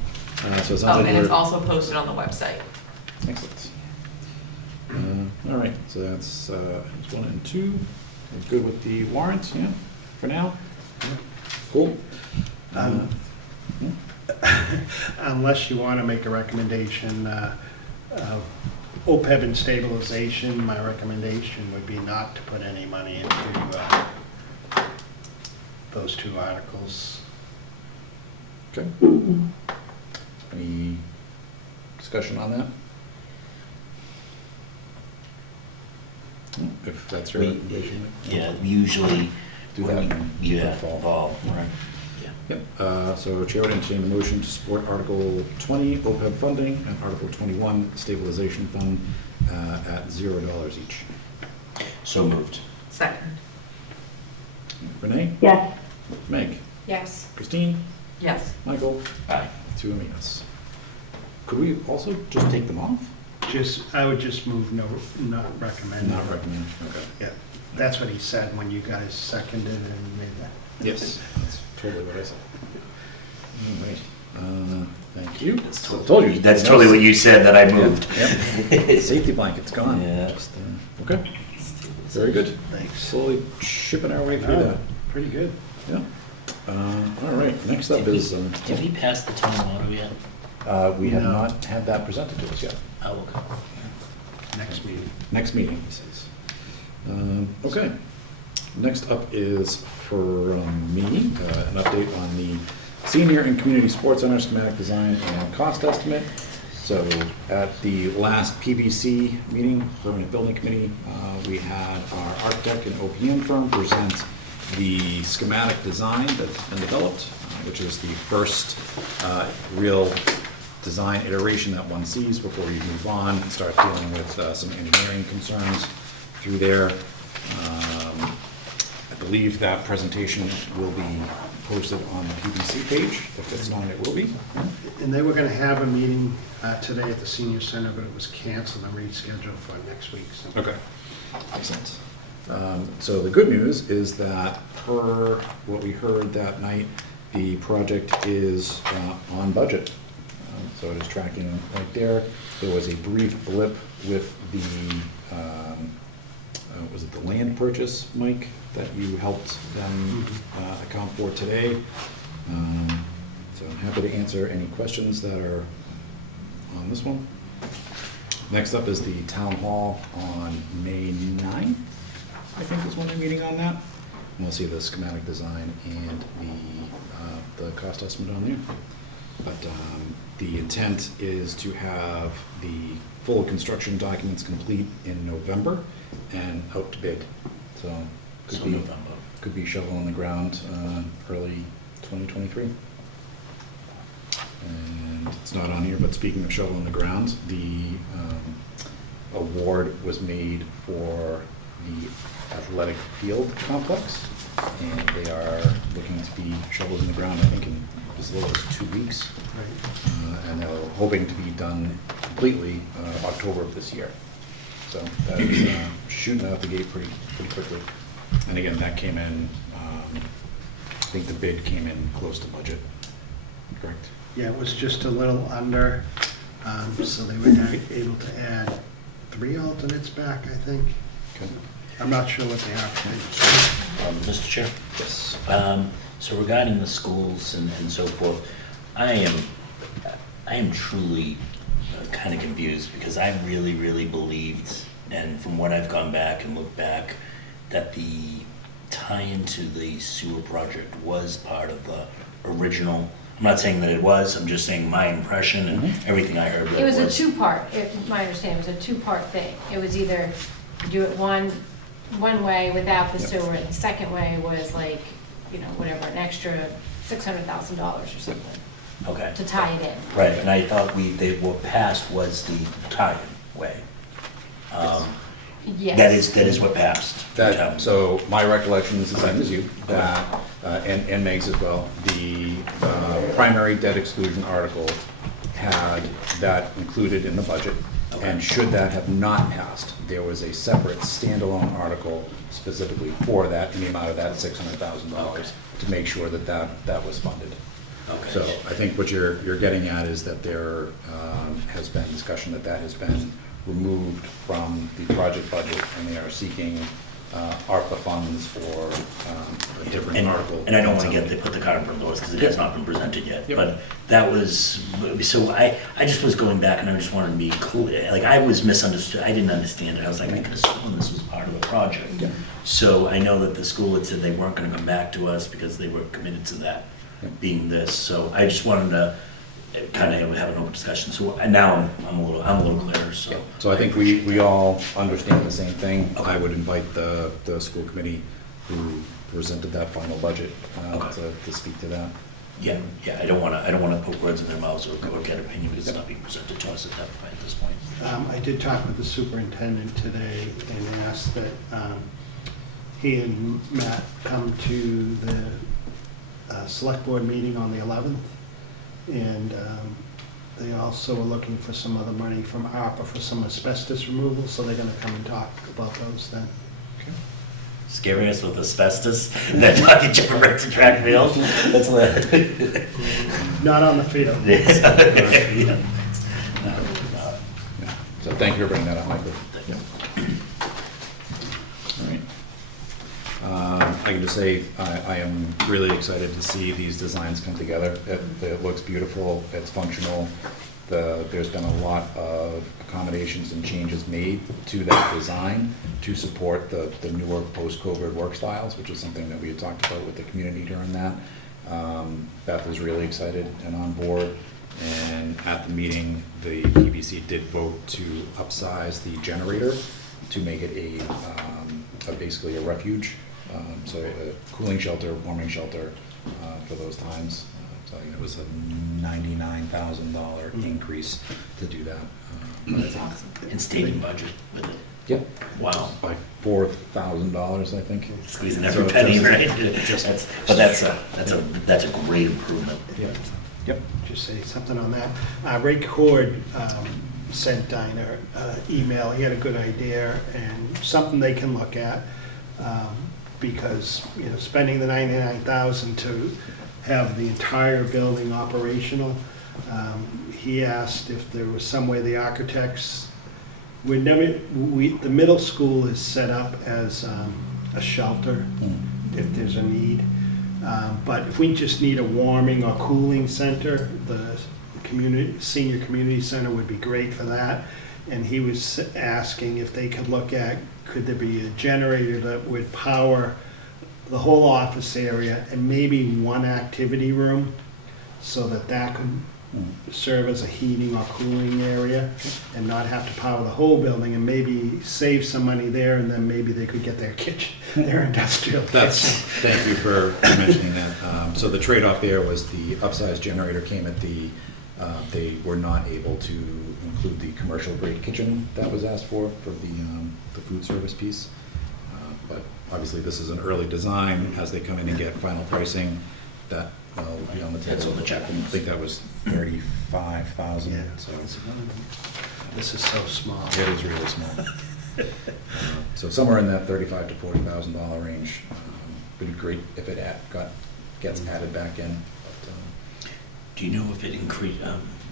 So it sounds Oh, like and it's we're... also posted on the website. Excellent. All right, so that's 1 and 2. We're good with the warrants, yeah, for now? Cool. Unless you want to make a recommendation of OPEB and stabilization, my recommendation would be not to put any money into those two articles. Okay. Any discussion on that? If that's your recommendation. Yeah, usually, Do that. yeah, Fall. fall, right, yeah. Yep, so Chair would entertain a motion to support Article 20 OPEB funding and Article 21 stabilization fund at $0 each. So moved. Second. Renee? Yes. Meg? Yes. Christine? Yes. Michael? Aye. 2 and me, yes. Could we also just take them off? I would just move no, not recommend. Not recommend, okay. Yeah, that's what he said when you guys seconded and made that. Yes, that's totally what I said. All right, thank you. That's So I totally, told you. that's totally what you said that I moved. Yep. Safety blanket's gone. Yeah. Just, okay, very good. Thanks. Slowly chipping our way through that. Pretty good. Yeah. All right, next up is, Did we pass the town motto yet? we have No. not had that presented to us yet. Oh, okay. Next meeting. Next meeting, he says. Okay. Next up is for me, an update on the Senior and Community Sports Center schematic design and cost estimate. So at the last PBC meeting, Permanent Building Committee, we had our architect and OPM firm present the schematic design that's been developed, which is the first real design iteration that one sees before you move on and start dealing with some engineering concerns through there. I believe that presentation will be posted on the PBC page. If it's not, it will be. And they were gonna have a meeting today at the senior center, but it was canceled and rescheduled for next week, so. Okay, excellent. So the good news is that per what we heard that night, the project is on budget. So it is tracking right there. There was a brief blip with the, was it the land purchase, Mike, that you helped them account for today? So I'm happy to answer any questions that are on this one. Next up is the town hall on May 9th, I think is when we're meeting on that. And we'll see the schematic design and the cost estimate on there. But the intent is to have the full construction documents complete in November and out to bid. So So November. could be shovel in the ground early 2023. And it's not on here, but speaking of shovel in the ground, the award was made for the athletic field complex. And they are looking to be shoveled in the ground, I think, in as little as 2 weeks. And they're hoping to be done completely October of this year. So that is shooting out the gate pretty quickly. And again, that came in, I think the bid came in close to budget, correct? Yeah, it was just a little under, so they were able to add 3 alternates back, I think. Okay. I'm not sure what they are. Mr. Chair? Yes. So regarding the schools and so forth, I am truly kind of confused because I really believed, and from what I've gone back and looked back, that the tie-in to the sewer project was part of the original. I'm not saying that it was, I'm just saying my impression and everything I heard. It was a two-part, my understanding, it was a two-part thing. It was either do it one way without the sewer, and the second way was like, you know, whatever, an extra $600,000 or something Okay. to tie it in. Right, and I thought what passed was the tie-in way. Yes. That is what passed. So my recollection is the same as you, that, and Meg's as well, the primary debt exclusion article had that included in the budget. And should that have not passed, there was a separate standalone article specifically for that in the amount of that $600,000 to make sure that that was funded. Okay. So I think what you're getting at is that there has been discussion that has been removed from the project budget, and they are seeking ARPA funds for a different article. And I don't want to they put the cart in front of the horse because it has not been presented yet. Yep. But that was, so I just was going back and I just wanted to be clear, like I was misunderstood, I didn't understand it. I was like, I could have sworn this was part of the project. Yeah. So I know that the school had said they weren't going to come back to us because they were committed to that being this. So I just wanted to kind of have an open discussion. So now I'm a little clearer, so. So I think we all understand the same thing. I would invite the school committee who presented that final budget to speak to that. Yeah, I don't wanna put words in their mouths or get opinion because it's not being presented to us at this point. I did talk with the superintendent today and asked that he and Matt come to the select board meeting on the 11th. And they also are looking for some other money from ARPA for some asbestos removal, so they're gonna come and talk about those then. Scaring us with asbestos and then talking jump right to track field. That's what. Not on the field. Yeah. Yeah. So thank you for bringing that up, Michael. All right. I can just say I am really excited to see these designs come together. It looks beautiful, it's functional. There's been a lot of accommodations and changes made to that design to support the newer post-COVID work styles, which is something that we had talked about with the community during that. Beth is really excited and on board. And at the meeting, the PBC did vote to upsize the generator to make it basically a refuge. So a cooling shelter, warming shelter for those times. So it was a $99,000 increase to do that. That's awesome. And stating budget with it. Yep. Wow. By $4,000, I think. Squeezing every penny, right? That's a great improvement. Yeah. Yep. Just say something on that. Ray Cord sent Dinah email. He had a good idea and something they can look at because spending the $99,000 to have the entire building operational. He asked if there was some way the architects the middle school is set up as a shelter if there's a need. But if we just need a warming or cooling center, the senior community center would be great for that. And he was asking if they could look at, could there be a generator that would power the whole office area and maybe one activity room so that could serve as a heating or cooling area and not have to power the whole building and maybe save some money there and then maybe they could get their kitchen, their industrial kitchen. Thank you for mentioning that. So the trade-off there was the upsize generator came at they were not able to include the commercial grade kitchen that was asked for the food service piece. But obviously this is an early design. As they come in and get final pricing, that will be on the table. That's on the check. I think that was $35,000. Yeah, So this is so small. it is really small. So somewhere in that $35,000 to $40,000 range would be great if it gets added back in. But, Do you know if it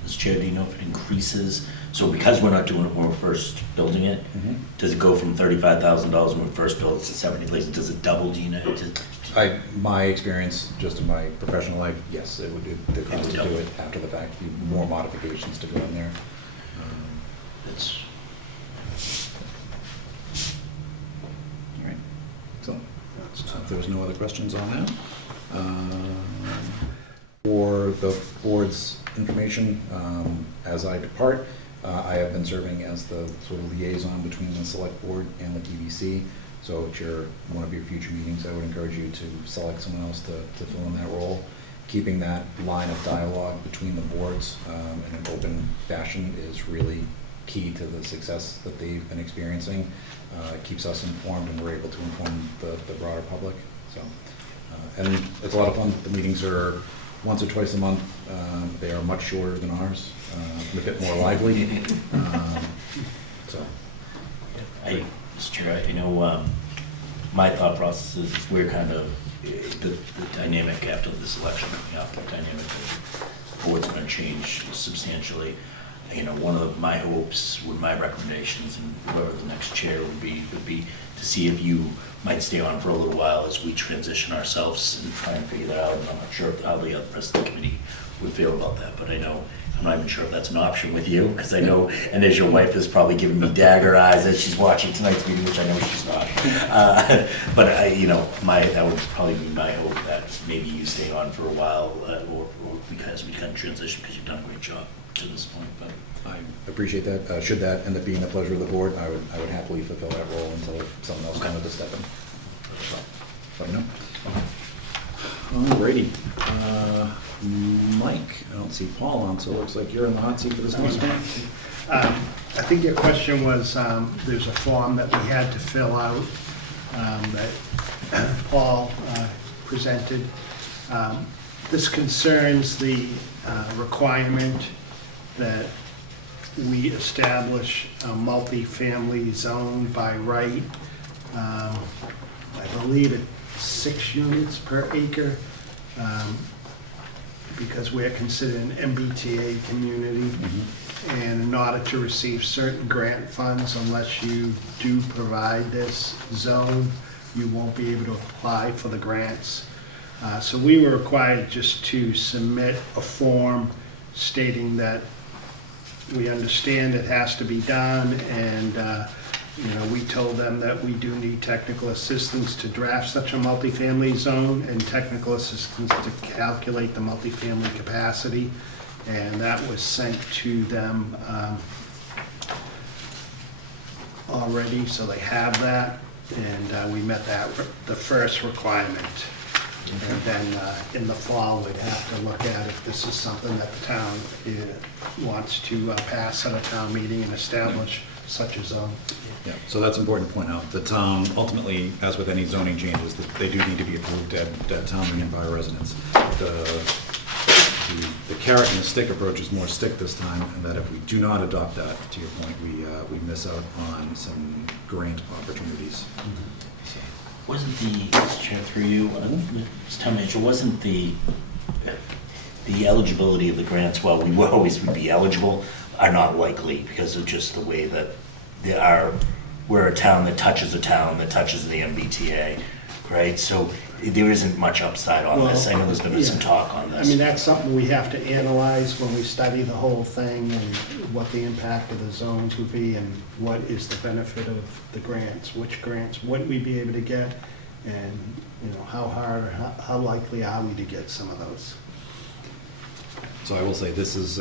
Mr. Chair, do you know if it increases? So because we're not doing it when we're first building it, does it go from $35,000 when we first build it to 70? Does it double? Do you know? my experience, just in my professional life, yes, it would. The cost to do it after the fact, more modifications to go in there. That's All right. So if there's no other questions on that. For the board's information, as I depart, I have been serving as the sort of liaison between the select board and the PBC. So at one of your future meetings, I would encourage you to select someone else to fill in that role. Keeping that line of dialogue between the boards in an open fashion is really key to the success that they've been experiencing. It keeps us informed and we're able to inform the broader public. So, and it's a lot of fun. The meetings are once or twice a month. They are much shorter than ours, and a bit more lively. Mr. Chair, I know my thought process is we're kind of the dynamic after this election coming up. The dynamic of the board's going to change substantially. One of my hopes with my recommendations and whoever the next chair would be to see if you might stay on for a little while as we transition ourselves and try and figure that out. And I'm not sure how the other rest of the committee would feel about that, but I know I'm not even sure if that's an option with you, because I know, and as your wife is probably giving me dagger eyes as she's watching tonight's meeting, which I know she's not. But that would probably be my hope, that maybe you stay on for a while, or because we kind of transition, because you've done a great job to this point, but. I appreciate that. Should that end up being the pleasure of the board, I would happily fulfill that role until someone else wanted to step in. So, let me know. Alrighty. Mike, I don't see Paul on, so it looks like you're in the hot seat for this next one. I think your question was, there's a form that we had to fill out that Paul presented. This concerns the requirement that we establish a multifamily zone by right. I believe it's 6 units per acre, because we're considered an MBTA community. And in order to receive certain grant funds, unless you do provide this zone, you won't be able to apply for the grants. So we were required just to submit a form stating that we understand it has to be done, and we told them that we do need technical assistance to draft such a multifamily zone and technical assistance to calculate the multifamily capacity, and that was sent to them already, so they have that, and we met the first requirement. And then in the fall, we'd have to look at if this is something that the town wants to pass at a town meeting and establish such a zone. Yeah, so that's important to point out. The town, ultimately, as with any zoning changes, that they do need to be approved at town meeting by residents. The carrot and the stick approach is more stick this time, and that if we do not adopt that, to your point, we miss out on some grant opportunities. So. Wasn't Mr. Chair, through you, Mr. Town Manager, wasn't the eligibility of the grants, well, we will always be eligible, are not likely because of just the way that we're a town that touches the MBTA, right? So there isn't much upside on this. I know there's been some talk on this. I mean, that's something we have to analyze when we study the whole thing, and what the impact of the zones would be, and what is the benefit of the grants, which grants would we be able to get, and how likely are we to get some of those. So I will say this has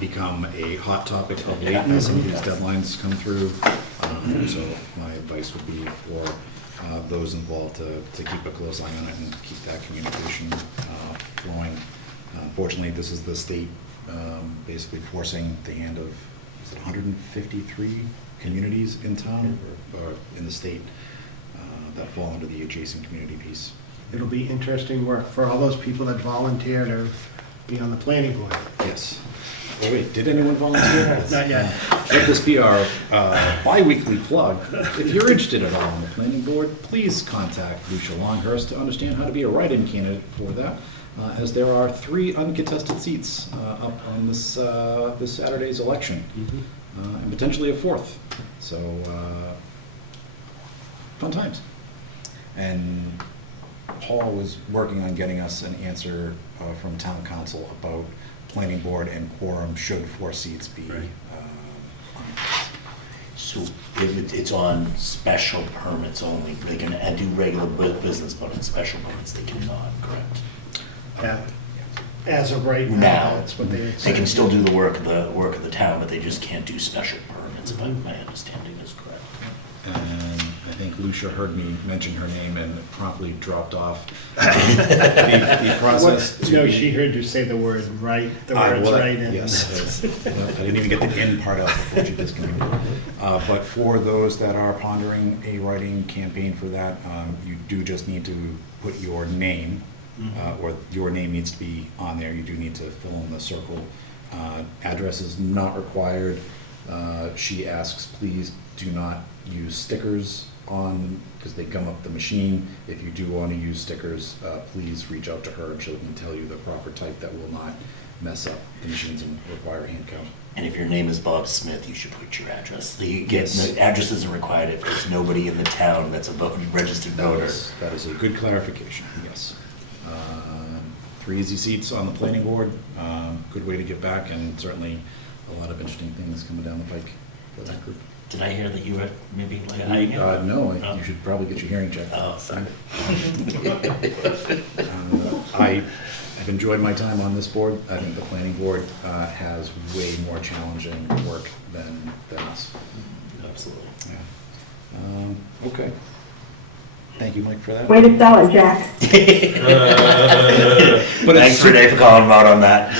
become a hot topic of late as some of these deadlines come through. So my advice would be for those involved to keep a close eye on it and keep that communication flowing. Unfortunately, this is the state basically forcing the hand of 153 communities in town or in the state that fall under the adjacent community piece. It'll be interesting work for all those people that volunteer to be on the planning board. Yes. Oh, wait, did anyone volunteer? Not yet. Let this be our bi-weekly plug. If you're interested at all on the planning board, please contact Lucia Longhurst to understand how to be a write-in candidate for that, as there are 3 uncontested seats up on this Saturday's election, and potentially a 4th. So, fun times. And Paul was working on getting us an answer from town council about planning board and quorum should 4 seats be So it's on special permits only. They can do regular business, but on special permits they cannot, correct? Yeah. As of right now, Now, that's what they they can still do the work of the town, but they just can't do special permits, if my understanding is correct. And I think Lucia heard me mention her name and promptly dropped off the process. She heard you say the word right, the words right in. Yes. I didn't even get the end part out before she disconnected. But for those that are pondering a writing campaign for that, you do just need to put your name, or your name needs to be on there. You do need to fill in the circle. Address is not required. She asks, please do not use stickers on, because they gum up the machine. If you do want to use stickers, please reach out to her and she can tell you the proper type that will not mess up the machines and require hand count. And if your name is Bob Smith, you should put your address. The Yes. address isn't required if there's nobody in the town that's a registered voter. That is a good clarification, yes. 3 easy seats on the planning board, good way to get back, and certainly a lot of interesting things coming down the pike for that group. Did I hear that you were maybe like No, you should probably get your hearing checked. Oh, sorry. I have enjoyed my time on this board. I think the planning board has way more challenging work than us. Absolutely. Yeah. Okay. Thank you, Mike, for that. Way to sell it, Jack. But Thanks, Renee, for calling him out on that.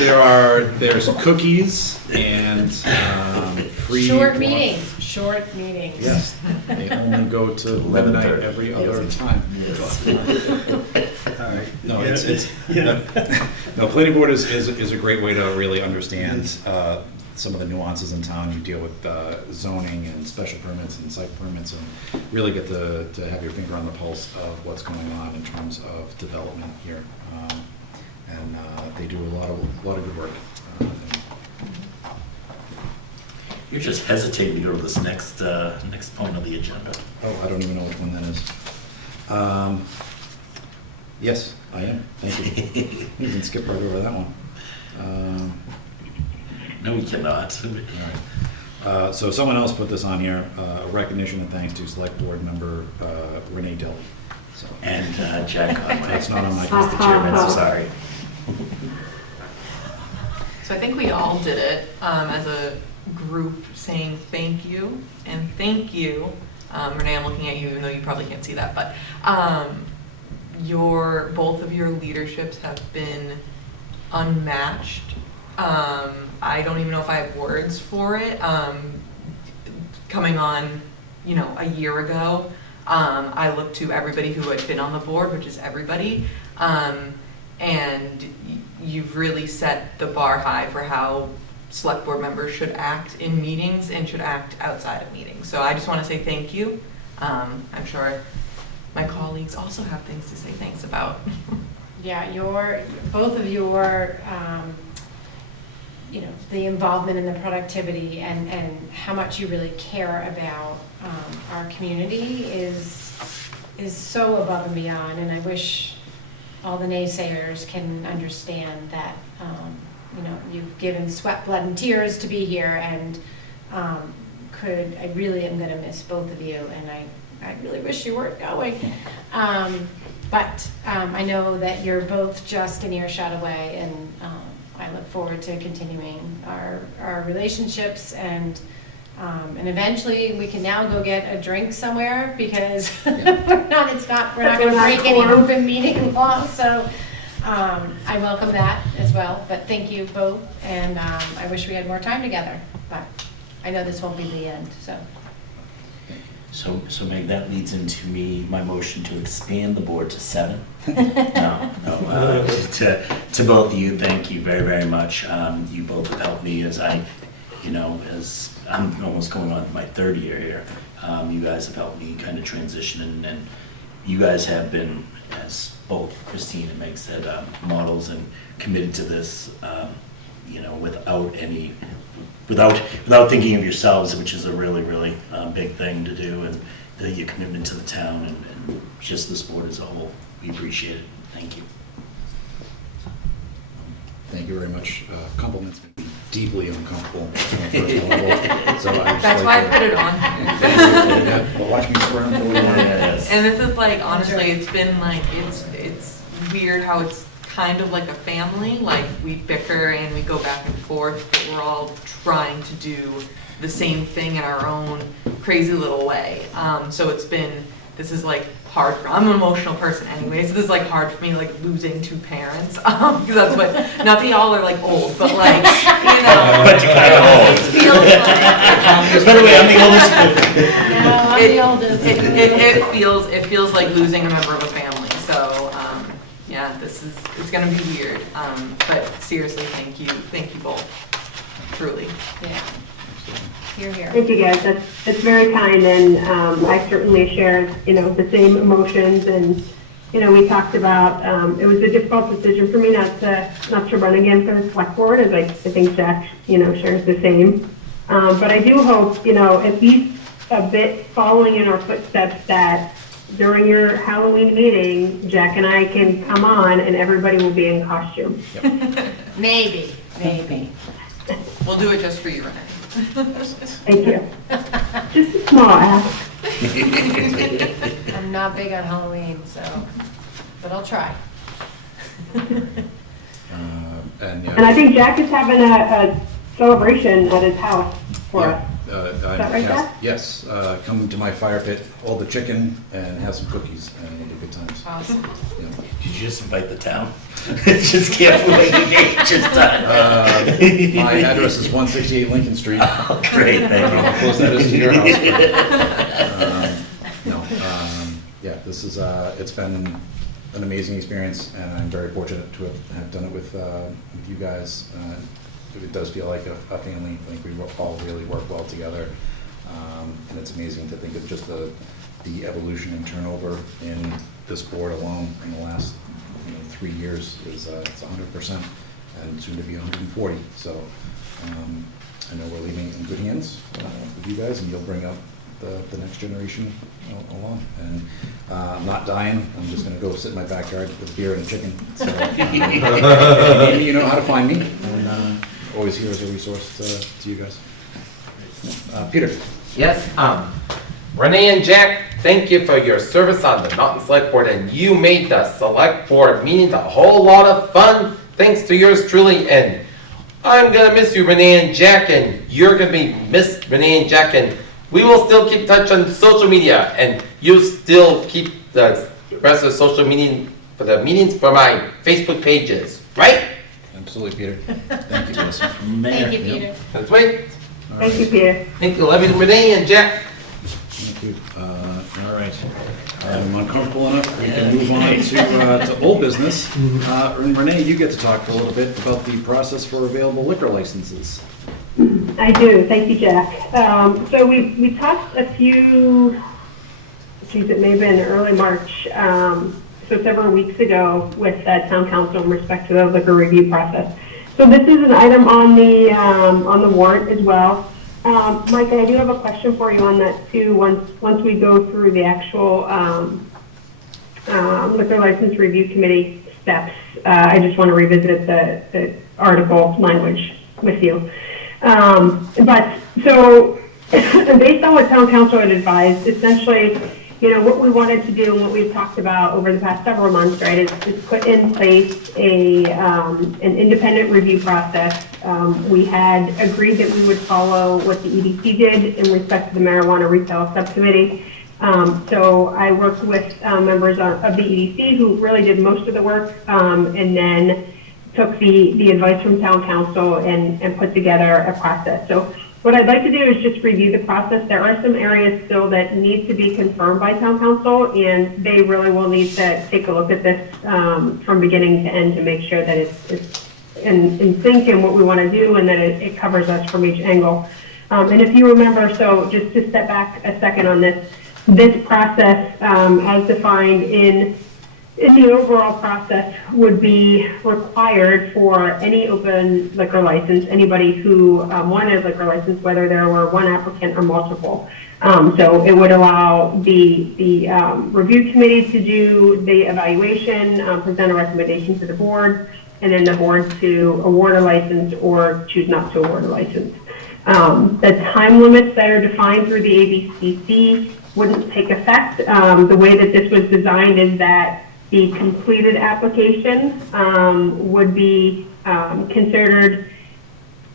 There's cookies and free. Short meetings. Yes, they only go to midnight every other time. All right. No, Yeah. it's Yeah. no, planning board is a great way to really understand some of the nuances in town. You deal with zoning and special permits and site permits, and really get to have your finger on the pulse of what's going on in terms of development here. And they do a lot of good work. You're just hesitating to go to this next point on the agenda. Oh, I don't even know which one that is. Yes, I am. Thank you. You can skip right over that one. No, we cannot. All right. So someone else put this on here, a recognition and thanks to Select Board member Renee Deli. So, And Jack Conway. that's not on my Mr. list. Chairman, so sorry. So I think we all did it as a group saying thank you and thank you. Renee, I'm looking at you even though you probably can't see that, but both of your leaderships have been unmatched. I don't even know if I have words for it. Coming on, a year ago, I looked to everybody who had been on the board, which is everybody, and you've really set the bar high for how select board members should act in meetings and should act outside of meetings. So I just want to say thank you. I'm sure my colleagues also have things to say thanks about. Yeah, both of your, the involvement in the productivity and how much you really care about our community is so above and beyond. And I wish all the naysayers can understand that, you've given sweat, blood, and tears to be here, and I really am going to miss both of you, and I really wish you weren't going. But I know that you're both just an earshot away, and I look forward to continuing our relationships, and eventually we can now go get a drink somewhere, because we're not going to break any open meeting law. So I welcome that as well. But thank you both, and I wish we had more time together. But I know this won't be the end. So Meg, that leads into my motion to expand the board to 7. To both of you, thank you very, very much. You both have helped me as I'm almost going on my 3rd year here. You guys have helped me kind of transition, and you guys have been, as both Christine and Meg said, models and committed to this, without thinking of yourselves, which is a really, really big thing to do, and your commitment to the town and just this board as a whole. We appreciate it. Thank you. Thank you very much. Compliments make me deeply uncomfortable on a personal level. So That's why I put it on. But watch me squirm for a little while. And this is honestly, it's been it's weird how it's kind of like a family. We bicker and we go back and forth, but we're all trying to do the same thing in our own crazy little way. So this is hard for, I'm an emotional person anyway, so this is hard for me, losing 2 parents, because that's what, not that y'all are old, but But you're kind of old. It feels By the way, I'm the oldest. No, I'm the oldest. it feels like losing a member of a family, so, yeah, it's gonna be weird, but seriously, thank you both, truly. Yeah. You're here. Thank you, guys. That's very kind, and I certainly share, the same emotions. And we talked about it was a difficult decision for me not to run again for the select board, as I think Jack shares the same. But I do hope at least a bit following in our footsteps that during your Halloween meeting, Jack and I can come on and everybody will be in costume. Yep. Maybe. We'll do it just for you, Renee. Thank you. Just small ask. I'm not big on Halloween, so, but I'll try. And And I think Jack is having a celebration at his house for us. that right, Jack? Yes, come to my fire pit, hold the chicken, and have some cookies, and it'll be good times. Awesome. Yeah. Did you just invite the town? Just can't believe you just done. My address is 168 Lincoln Street. Oh, great, thank you. How close that is to your house. Yeah, this is, it's been an amazing experience, and I'm very fortunate to have done it with you guys. It does feel like a family. I think we all really work well together, and it's amazing to think of just the evolution and turnover in this board alone in the last 3 years is it's 100% and soon to be 140. So I know we're leaving in good hands with you guys, and you'll bring up the next generation along. And I'm not dying. I'm just going to go sit in my backyard with beer and chicken. So you know how to find me, and always here as a resource to you guys. Peter. Yes, Renee and Jack, thank you for your service on the Mountain Select Board, and you made the Select Board meetings a whole lot of fun, thanks to yours truly, and I'm gonna miss you, Renee and Jack, and you're gonna be missed, Renee and Jack, and we will still keep touch on social media, and you still keep the rest of the social media for the meetings for my Facebook pages, right? Absolutely, Peter. Thank you. Thank you, Peter. That's right. Thank you, Peter. Thank you, love you, Renee and Jack. Thank you. All right. I'm uncomfortable enough. We can move on to old business. And Renee, you get to talk for a little bit about the process for available liquor licenses. I do. Thank you, Jack. So we talked a few, it may have been early March, so several weeks ago with town council in respect to the liquor review process. So this is an item on the warrant as well. Mike, I do have a question for you on that too. Once we go through the actual liquor license review committee steps, I just want to revisit the article language with you. But so based on what town council had advised, essentially, what we wanted to do and what we've talked about over the past several months, right, is put in place an independent review process. We had agreed that we would follow what the EDC did in respect to the marijuana retail subcommittee. So I worked with members of the EDC who really did most of the work, and then took the advice from town council and put together a process. So what I'd like to do is just review the process. There are some areas still that need to be confirmed by town council, and they really will need to take a look at this from beginning to end to make sure that it's in sync in what we want to do and that it covers us from each angle. And if you remember, so just to step back a second on this process as defined in the overall process would be required for any open liquor license, anybody who wanted a liquor license, whether there were one applicant or multiple. So it would allow the review committee to do the evaluation, present a recommendation to the board, and then the board to award a license or choose not to award a license. The time limits that are defined through the ABCC wouldn't take effect. The way that this was designed is that the completed application would be considered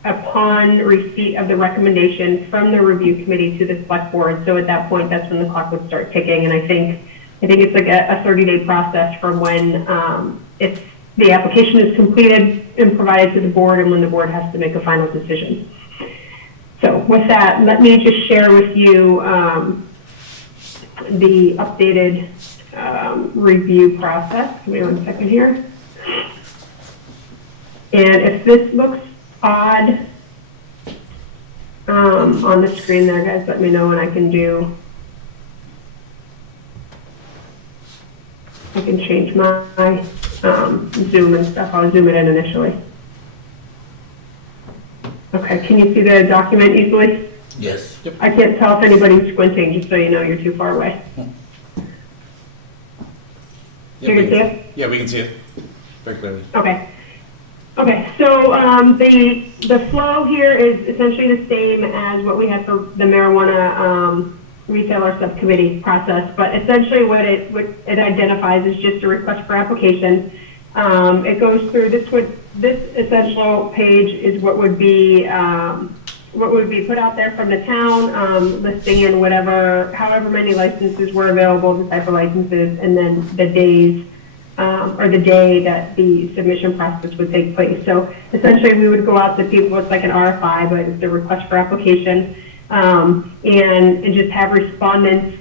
upon receipt of the recommendation from the review committee to the select board. So at that point, that's when the clock would start ticking. And I think it's like a 30-day process from when the application is completed and provided to the board and when the board has to make a final decision. So with that, let me just share with you the updated review process. Give me 1 second here. And if this looks odd on the screen there, guys, let me know and I can change my zoom and stuff. I'll zoom it in initially. Okay, can you see the document easily? Yes. Yep. I can't tell if anybody's squinting, just so you know you're too far away. You can see it? Yeah, we can see it very clearly. Okay. Okay, so the flow here is essentially the same as what we had for the marijuana retailer subcommittee process, but essentially what it identifies is just a request for application. It goes through this essential page is what would be put out there from the town, listing in however many licenses were available, the type of licenses, and then the days or the day that the submission process would take place. So essentially we would go out to people, it's like an RFI, but it's a request for application, and just have respondents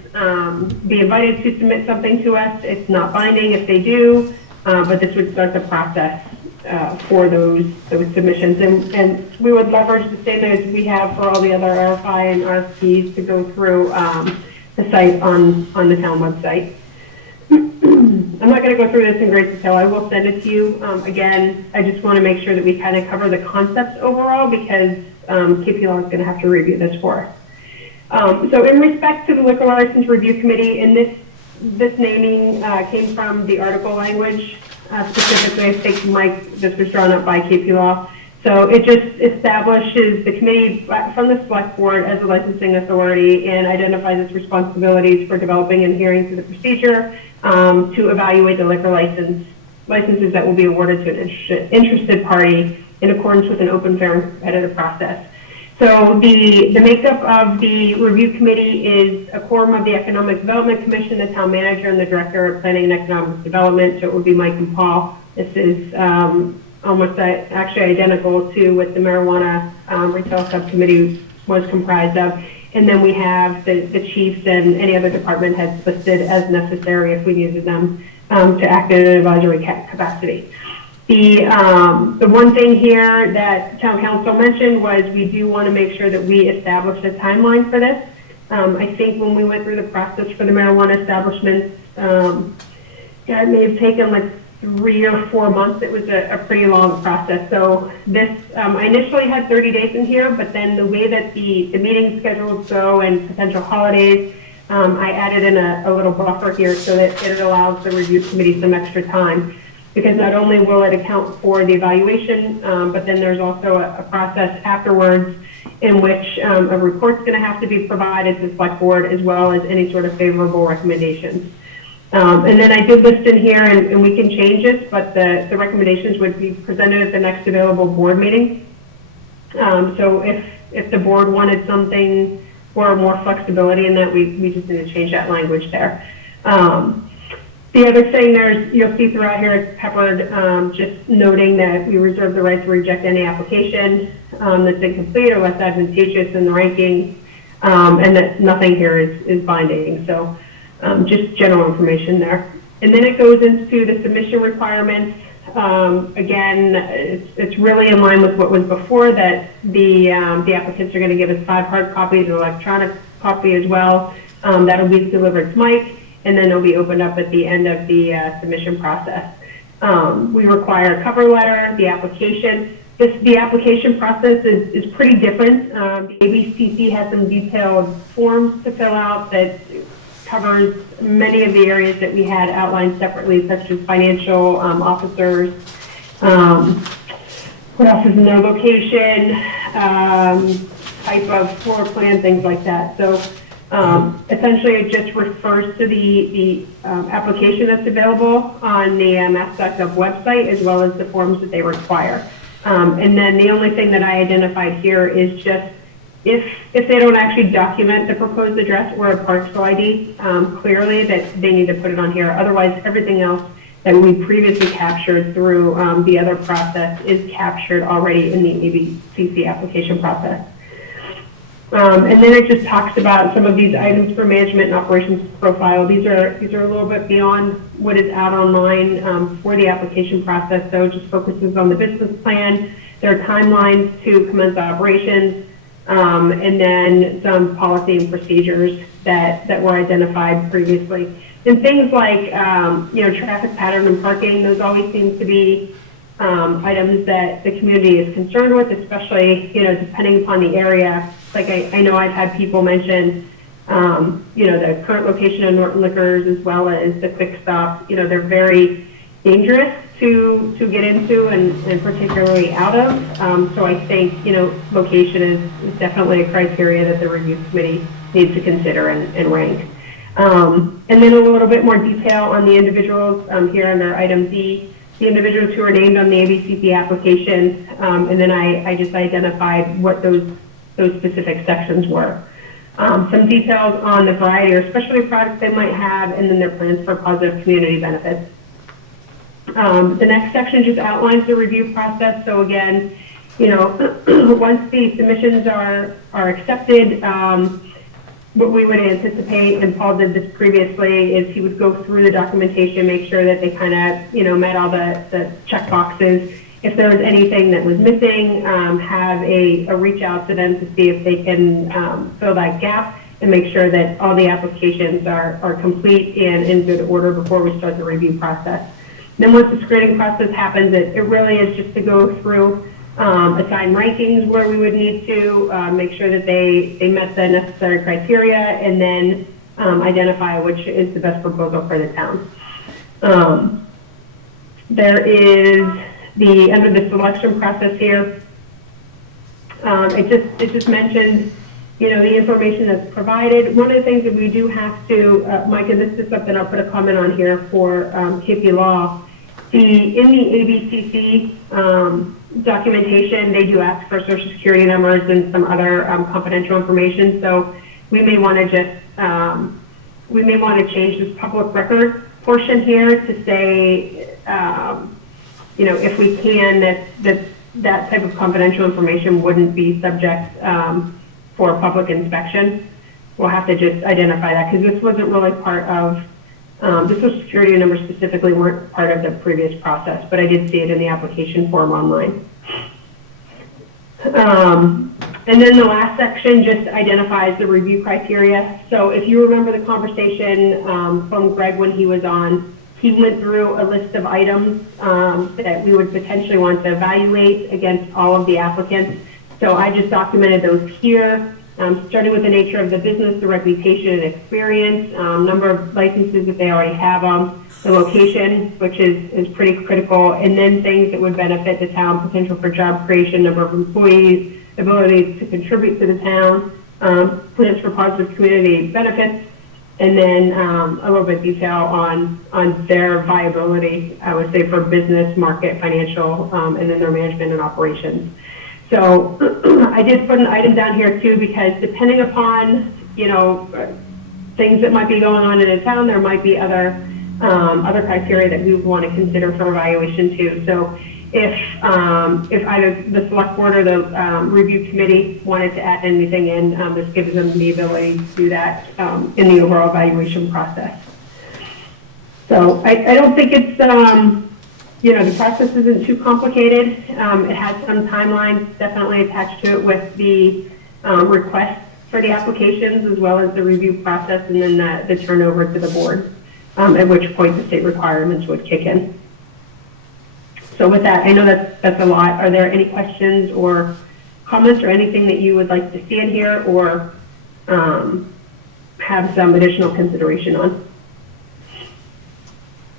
be invited to submit something to us. It's not binding if they do, but this would start the process for those submissions. And we would leverage the same as we have for all the other RFI and RFPs to go through the site on the town website. I'm not going to go through this in great detail. I will send it to you. Again, I just want to make sure that we kind of cover the concepts overall because KP Law is going to have to review this for us. So in respect to the Liquor License Review Committee, and this naming came from the article language. Specifically, I think, Mike, this was drawn up by KP Law. So it just establishes the committee from the Select Board as a licensing authority and identifies its responsibilities for developing and adhering to the procedure to evaluate the liquor licenses that will be awarded to an interested party in accordance with an open, fair, and competitive process. So the makeup of the review committee is a quorum of the Economic Development Commission, the town manager, and the director of planning and economic development. So it would be Mike and Paul. This is almost actually identical to what the marijuana retail subcommittee was comprised of. And then we have the chiefs and any other department heads listed as necessary if we needed them to act in an advisory capacity. The one thing here that town council mentioned was we do want to make sure that we establish a timeline for this. I think when we went through the process for the marijuana establishments, it may have taken like 3 or 4 months. It was a pretty long process. So this, I initially had 30 days in here, but then the way that the meeting schedules go and potential holidays, I added in a little buffer here so that it allows the review committee some extra time. Because not only will it account for the evaluation, but then there's also a process afterwards in which a report's going to have to be provided to the Select Board as well as any sort of favorable recommendations. And then I did list in here, and we can change this, but the recommendations would be presented at the next available board meeting. So if the board wanted something or more flexibility in that, we just need to change that language there. The other thing you'll see throughout here is peppered, just noting that we reserve the right to reject any application that's incomplete or less advantageous in the ranking, and that nothing here is binding. So just general information there. And then it goes into the submission requirements. Again, it's really in line with what was before, that the applicants are going to give us 5 hard copies, an electronic copy as well. That'll be delivered to Mike, and then it'll be opened up at the end of the submission process. We require a cover letter, the application. The application process is pretty different. The ABCC has some detailed forms to fill out that covers many of the areas that we had outlined separately, such as financial officers. What else is in there? Location, type of floor plan, things like that. So essentially, it just refers to the application that's available on the Mass.gov website, as well as the forms that they require. And then the only thing that I identified here is just if they don't actually document the proposed address or a parcel ID clearly, that they need to put it on here. Otherwise, everything else that we previously captured through the other process is captured already in the ABCC application process. And then it just talks about some of these items for management and operations profile. These are a little bit beyond what is out online for the application process. So it just focuses on the business plan, their timelines to commence operations, and then some policy and procedures that were identified previously. And things like traffic pattern and parking, those always seem to be items that the community is concerned with, especially depending upon the area. Like I know I've had people mention the current location of Norton Liquors as well as the Quick Stop. They're very dangerous to get into and particularly out of. So I think, location is definitely a criteria that the review committee needs to consider and rank. And then a little bit more detail on the individuals here under item D, the individuals who are named on the ABCP application, and then I just identified what those specific sections were. Some details on the variety or specialty products they might have, and then their plans for positive community benefits. The next section just outlines the review process. So again, once the submissions are accepted, what we would anticipate, and Paul did this previously, is he would go through the documentation, make sure that they kind of, met all the check boxes. If there was anything that was missing, have a reach out to them to see if they can fill that gap and make sure that all the applications are complete and in good order before we start the review process. Then once the screening process happens, it really is just to go through, assign rankings where we would need to, make sure that they met the necessary criteria, and then identify which is the best proposal for the town. There is under the selection process here, it just mentioned, the information that's provided. One of the things that we do have to, Mike, and this is something I'll put a comment on here for KP Law, in the ABCC documentation, they do ask for social security numbers and some other confidential information. So we may want to change this public record portion here to say, if we can, that type of confidential information wouldn't be subject for public inspection. We'll have to just identify that, because this wasn't really part of, the social security numbers specifically weren't part of the previous process, but I did see it in the application form online. And then the last section just identifies the review criteria. So if you remember the conversation from Greg when he was on, he went through a list of items that we would potentially want to evaluate against all of the applicants. So I just documented those here, starting with the nature of the business, the reputation and experience, number of licenses that they already have, the location, which is pretty critical, and then things that would benefit the town, potential for job creation, number of employees, ability to contribute to the town, plans for positive community benefits, and then a little bit of detail on their viability, I would say, for business, market, financial, and then their management and operations. So I did put an item down here too, because depending upon, things that might be going on in a town, there might be other criteria that we would want to consider for evaluation too. So if either the select board or the review committee wanted to add anything in, this gives them the ability to do that in the overall evaluation process. So I don't think it's, the process isn't too complicated. It has some timelines definitely attached to it with the request for the applications, as well as the review process, and then the turnover to the board, at which point the state requirements would kick in. So with that, I know that's a lot. Are there any questions or comments or anything that you would like to see in here, or have some additional consideration on?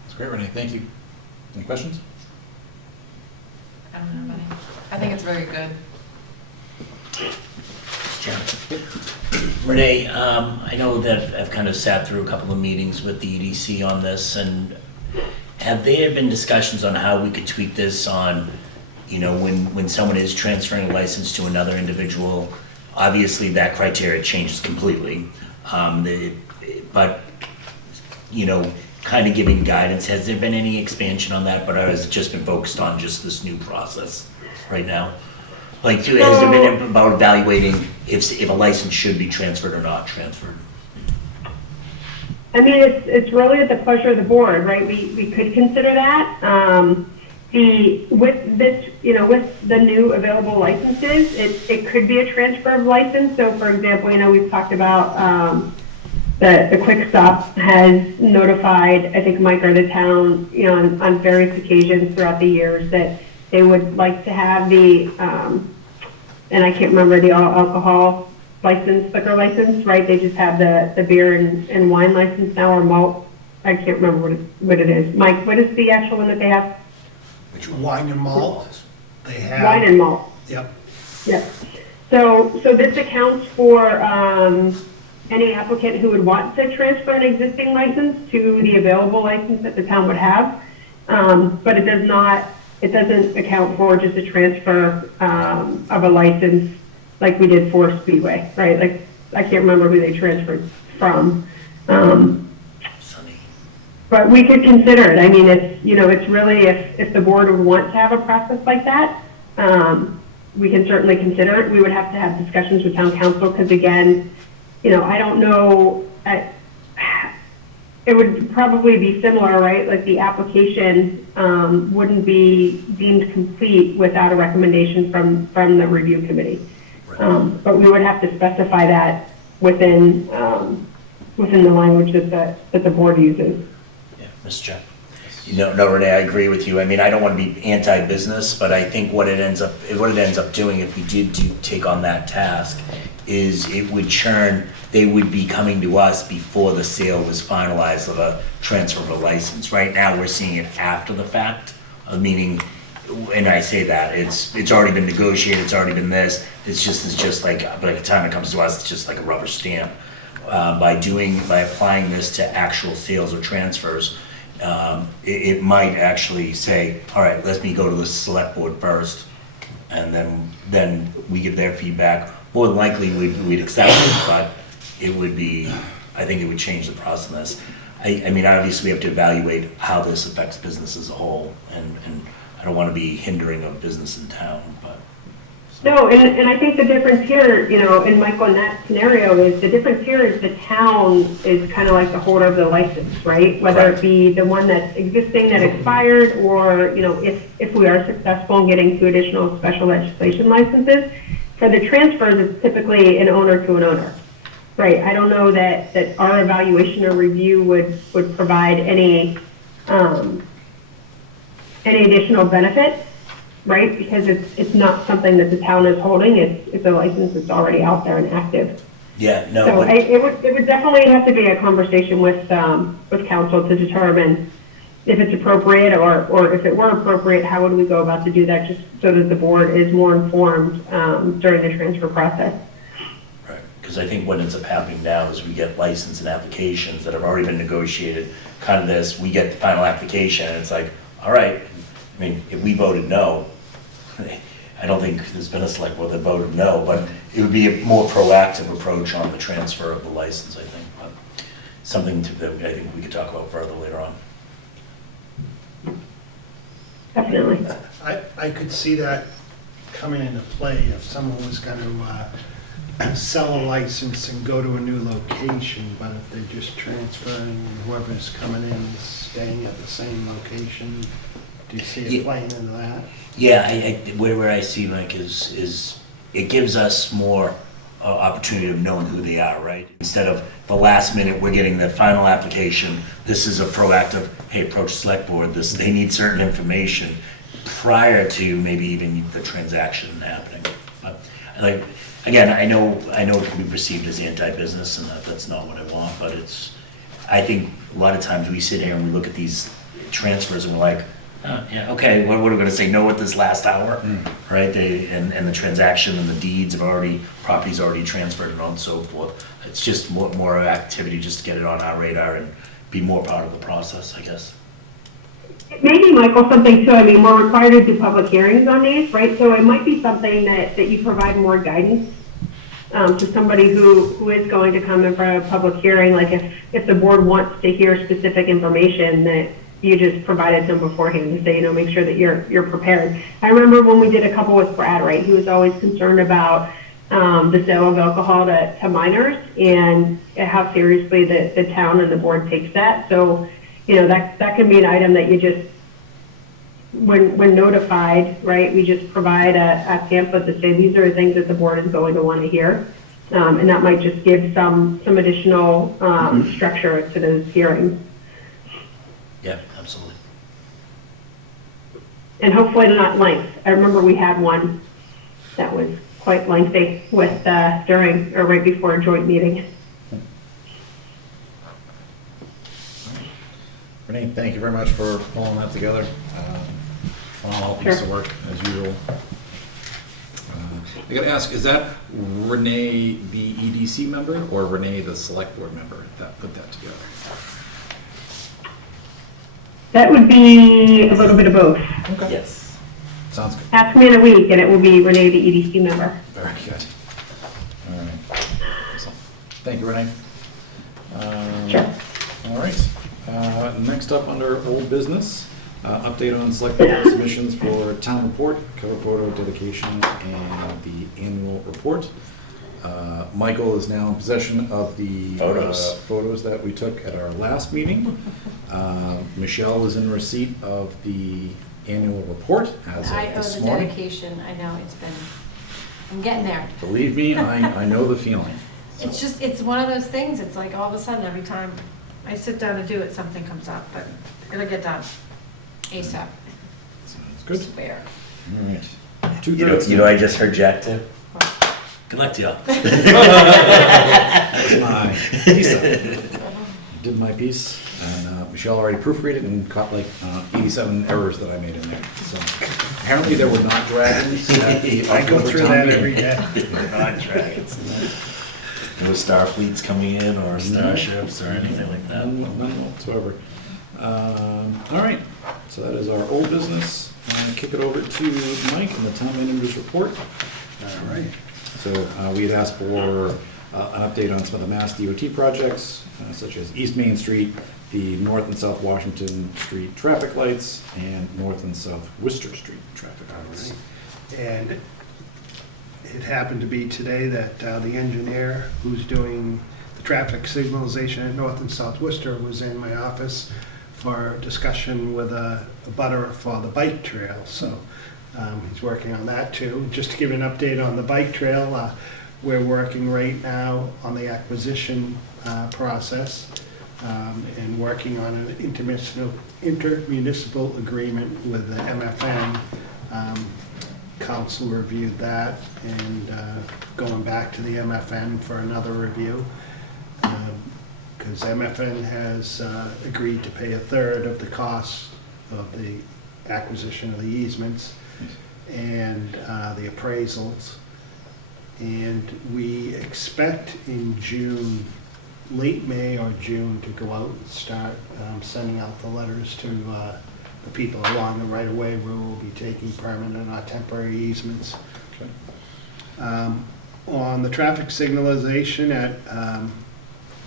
That's great, Renee. Thank you. Any questions? I don't have any. I think it's very good. Renee, I know that I've kind of sat through a couple of meetings with the EDC on this, and have there been discussions on how we could tweak this on, when someone is transferring a license to another individual? Obviously, that criteria changes completely, but, kind of giving guidance. Has there been any expansion on that, but has it just been focused on just this new process right now? Has there been about evaluating if a license should be transferred or not transferred? I mean, it's really at the pleasure of the board, right? We could consider that. With this, with the new available licenses, it could be a transfer of license. So for example, we've talked about the Quick Stop has notified, I think, Mike or the town, on various occasions throughout the years that they would like to have the, and I can't remember the all alcohol license, liquor license, right? They just have the beer and wine license now, or malt. I can't remember what it is. Mike, what is the actual one that they have? Wine and malt, they have. Wine and malt. Yep. Yep. So this accounts for any applicant who would want to transfer an existing license to the available license that the town would have. But it doesn't account for just a transfer of a license like we did for Speedway, right? Like, I can't remember who they transferred from. Sunny. But we could consider it. I mean, it's really, if the board would want to have a process like that, we can certainly consider it. We would have to have discussions with town council, because again, I don't know, it would probably be similar, right? Like the application wouldn't be deemed complete without a recommendation from the review committee. But we would have to specify that within the language that the board uses. Yeah, Mr. Chair. No, Renee, I agree with you. I mean, I don't want to be anti-business, but I think what it ends up doing if we did take on that task is it would churn, they would be coming to us before the sale was finalized of a transfer of a license. Right now, we're seeing it after the fact, meaning, and I say that, it's already been negotiated, it's already been this, it's just like, by the time it comes to us, it's just like a rubber stamp. By applying this to actual sales or transfers, it might actually say, all right, let me go to the select board first, and then we give their feedback. More than likely, we'd accept it, but it would be, I think it would change the process. I mean, obviously, we have to evaluate how this affects business as a whole, and I don't want to be hindering of business in town, but. No, and I think the difference here, and Michael, in that scenario, is the difference here is the town is kind of like the holder of the license, right? Whether it be the one that's existing that expired, or, if we are successful in getting 2 additional special legislation licenses. For the transfers, it's typically an owner to an owner, right? I don't know that our evaluation or review would provide any additional benefit, right? Because it's not something that the town is holding. It's a license that's already out there and active. Yeah, no. So it would definitely have to be a conversation with council to determine if it's appropriate, or if it were appropriate, how would we go about to do that, just so that the board is more informed during the transfer process. Right, because I think what ends up happening now is we get license and applications that have already been negotiated, kind of this, we get the final application, and it's like, all right, I mean, if we voted no, I don't think there's been a select board that voted no, but it would be a more proactive approach on the transfer of the license, I think. But something that I think we could talk about further later on. Definitely. I could see that coming into play if someone was going to sell a license and go to a new location, but if they're just transferring and whoever's coming in is staying at the same location, do you see it playing into that? Yeah, where I see, Mike, is it gives us more opportunity of knowing who they are, right? Instead of the last minute, we're getting the final application, this is a proactive, hey, approach select board, they need certain information prior to maybe even the transaction happening. But, like, again, I know it can be perceived as anti-business, and that's not what I want, but I think a lot of times we sit here and we look at these transfers and we're like, yeah, okay, what are we gonna say, no at this last hour, right? And the transaction and the deeds property's already transferred and on and so forth. It's just more activity just to get it on our radar and be more part of the process, I guess. Maybe, Michael, something too, I mean, we're required to do public hearings on these, right? So it might be something that you provide more guidance to somebody who is going to come in for a public hearing, like if the board wants to hear specific information, that you just provide it to them beforehand to say, make sure that you're prepared. I remember when we did a couple with Brad, right? He was always concerned about the sale of alcohol to minors and how seriously the town and the board takes that. So, that can be an item that you just, when notified, right, we just provide a pamphlet to say these are the things that the board is going to want to hear. And that might just give some additional structure to those hearings. Yeah, absolutely. And hopefully not length. I remember we had one that was quite lengthy with during or right before a joint meeting. Renee, thank you very much for pulling that together. Phenomenal piece of work, as usual. I gotta ask, is that Renee the EDC member or Renee the select board member that put that together? That would be a little bit of both. Okay. Yes. Sounds good. Ask me in a week, and it will be Renee, the EDC member. Very good. All right. Excellent. Thank you, Renee. Sure. All right. Next up under old business, update on select board submissions for town report, cover photo dedication, and the annual report. Michael is now in possession of the photos that we took at our last meeting. Michelle was in receipt of the annual report as I of owe this the morning. dedication, I know, I'm getting there. Believe me, I know the feeling. It's just, it's one of those things, it's like all of a sudden, every time I sit down to do it, something comes up, but it'll get done ASAP. Sounds good. Swear. All right. You know, I just heard Jack too. Good luck to y'all. That was my piece. Did my piece, and Michelle already proofread it and caught like 87 errors that I made in there. So apparently there were not dragons. At the I go October through town that meeting. every day. Not dragons. No Starfleets coming in or starships or anything like that. None whatsoever. All right, so that is our old business. I'm gonna kick it over to Mike and the town manager's report. All right. So we had asked for an update on some of the Mass DOT projects, such as East Main Street, the North and South Washington Street traffic lights, and North and South Worcester Street traffic lights. And it happened to be today that the engineer who's doing the traffic signalization at North and South Worcester was in my office for discussion with a butter for the bike trail. So he's working on that too. Just to give an update on the bike trail, we're working right now on the acquisition process and working on an intermunicipal agreement with the MFN. Council reviewed that and going back to the MFN for another review. Because MFN has agreed to pay a third of the cost of the acquisition of the easements and the appraisals. And we expect in June, late May or June, to go out and start sending out the letters to the people along the right of way where we'll be taking permanent or temporary easements. Okay. On the traffic signalization at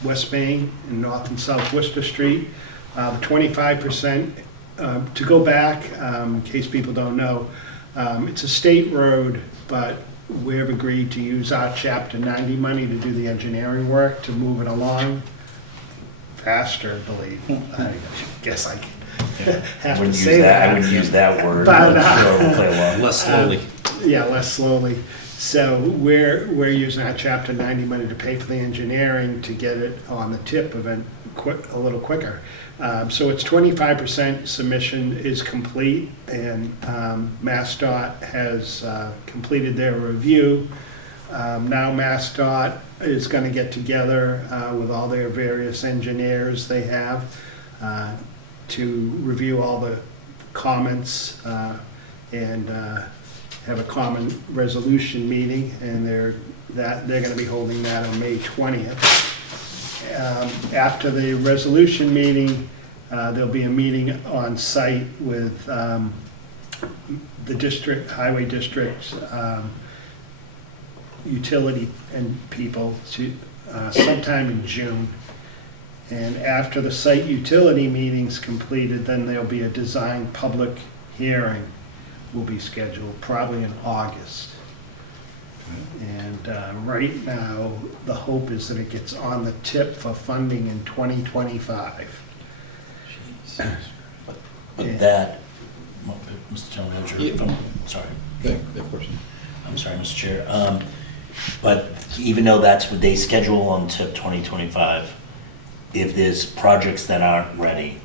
West Main and North and South Worcester Street, the 25%, to go back, in case people don't know, it's a state road, but we've agreed to use our Chapter 90 money to do the engineering work to move it along faster, believe. I guess I have to say that. I wouldn't use that word. But, Sure, we'll play along. Less slowly. Yeah, less slowly. So we're using our Chapter 90 money to pay for the engineering to get it on the tip of it a little quicker. So it's 25% submission is complete, and MassDOT has completed their review. Now MassDOT is going to get together with all their various engineers they have to review all the comments and have a common resolution meeting, and they're going to be holding that on May 20th. After the resolution meeting, there'll be a meeting on site with the district, highway districts, utility and people sometime in June. And after the site utility meeting's completed, then there'll be a design public hearing will be scheduled, probably in August. And right now, the hope is that it gets on the tip for funding in 2025. But that, Mr. Town Manager, Yeah. sorry. Yeah, of course. I'm sorry, Mr. Chair. But even though that's what they schedule on tip 2025, if there's projects that aren't ready,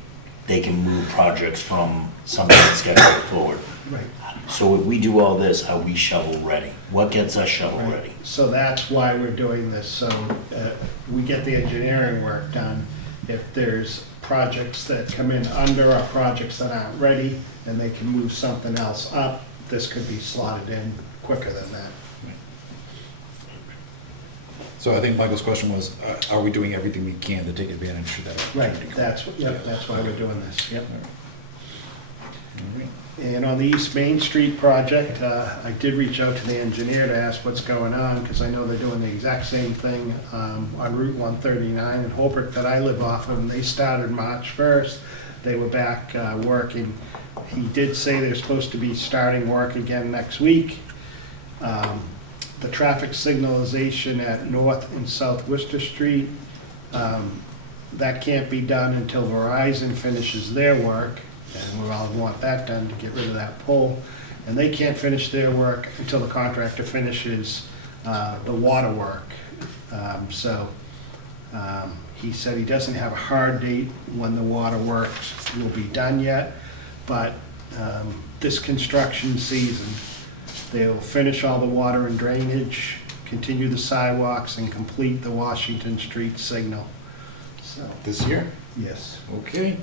they can move projects from something that's scheduled forward. Right. So if we do all this, are we shovel ready? What gets us shovel ready? So that's why we're doing this, so we get the engineering work done. If there's projects that come in under or projects that aren't ready, and they can move something else up, this could be slotted in quicker than that. So I think Michael's question was, are we doing everything we can to take advantage of that? Right, opportunity? that's why we're doing this, yep. All right. And on the East Main Street project, I did reach out to the engineer to ask what's going on, because I know they're doing the exact same thing on Route 139 in Holbrook that I live off of, and they started March 1st. They were back working. He did say they're supposed to be starting work again next week. The traffic signalization at North and South Worcester Street, that can't be done until Verizon finishes their work, and we all want that done to get rid of that pole. And they can't finish their work until the contractor finishes the water work. He said he doesn't have a hard date when the water works will be done yet, but this construction season, they'll finish all the water and drainage, continue the sidewalks, and complete the Washington Street signal. So, This year? yes. Okay.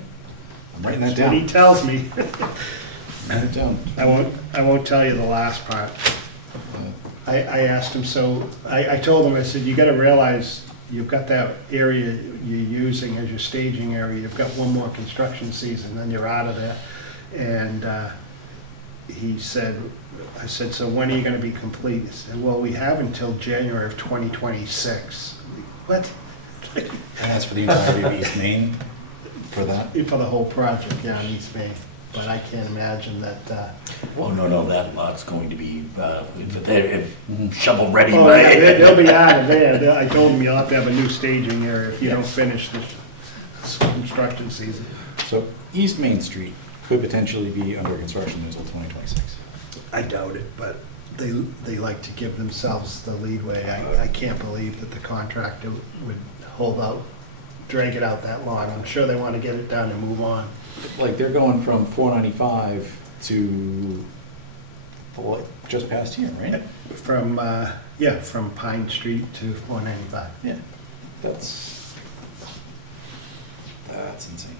I'm writing that That's what he down. tells me. Write it down. I won't tell you the last part. I asked him, so, I told him, I said, you gotta realize, you've got that area you're using as your staging area, you've got one more construction season, then you're out of there. And he said, I said, so when are you gonna be complete? He said, well, we have until January of 2026. What? And that's for the entirety of East Main, for that? For the whole project, yeah, in East Main. But I can't imagine that, Oh, no, that lot's going to be, shovel ready oh, by. yeah, they'll be out of there. I told him you'll have to have a new staging area if you don't finish this construction season. So East Main Street could potentially be under construction until 2026. I doubt it, but they like to give themselves the leadway. I can't believe that the contractor would hold out, drag it out that long. I'm sure they want to get it done and move on. Like, they're going from 495 to, just past here, right? From, from Pine Street to 495. Yeah. That's insane.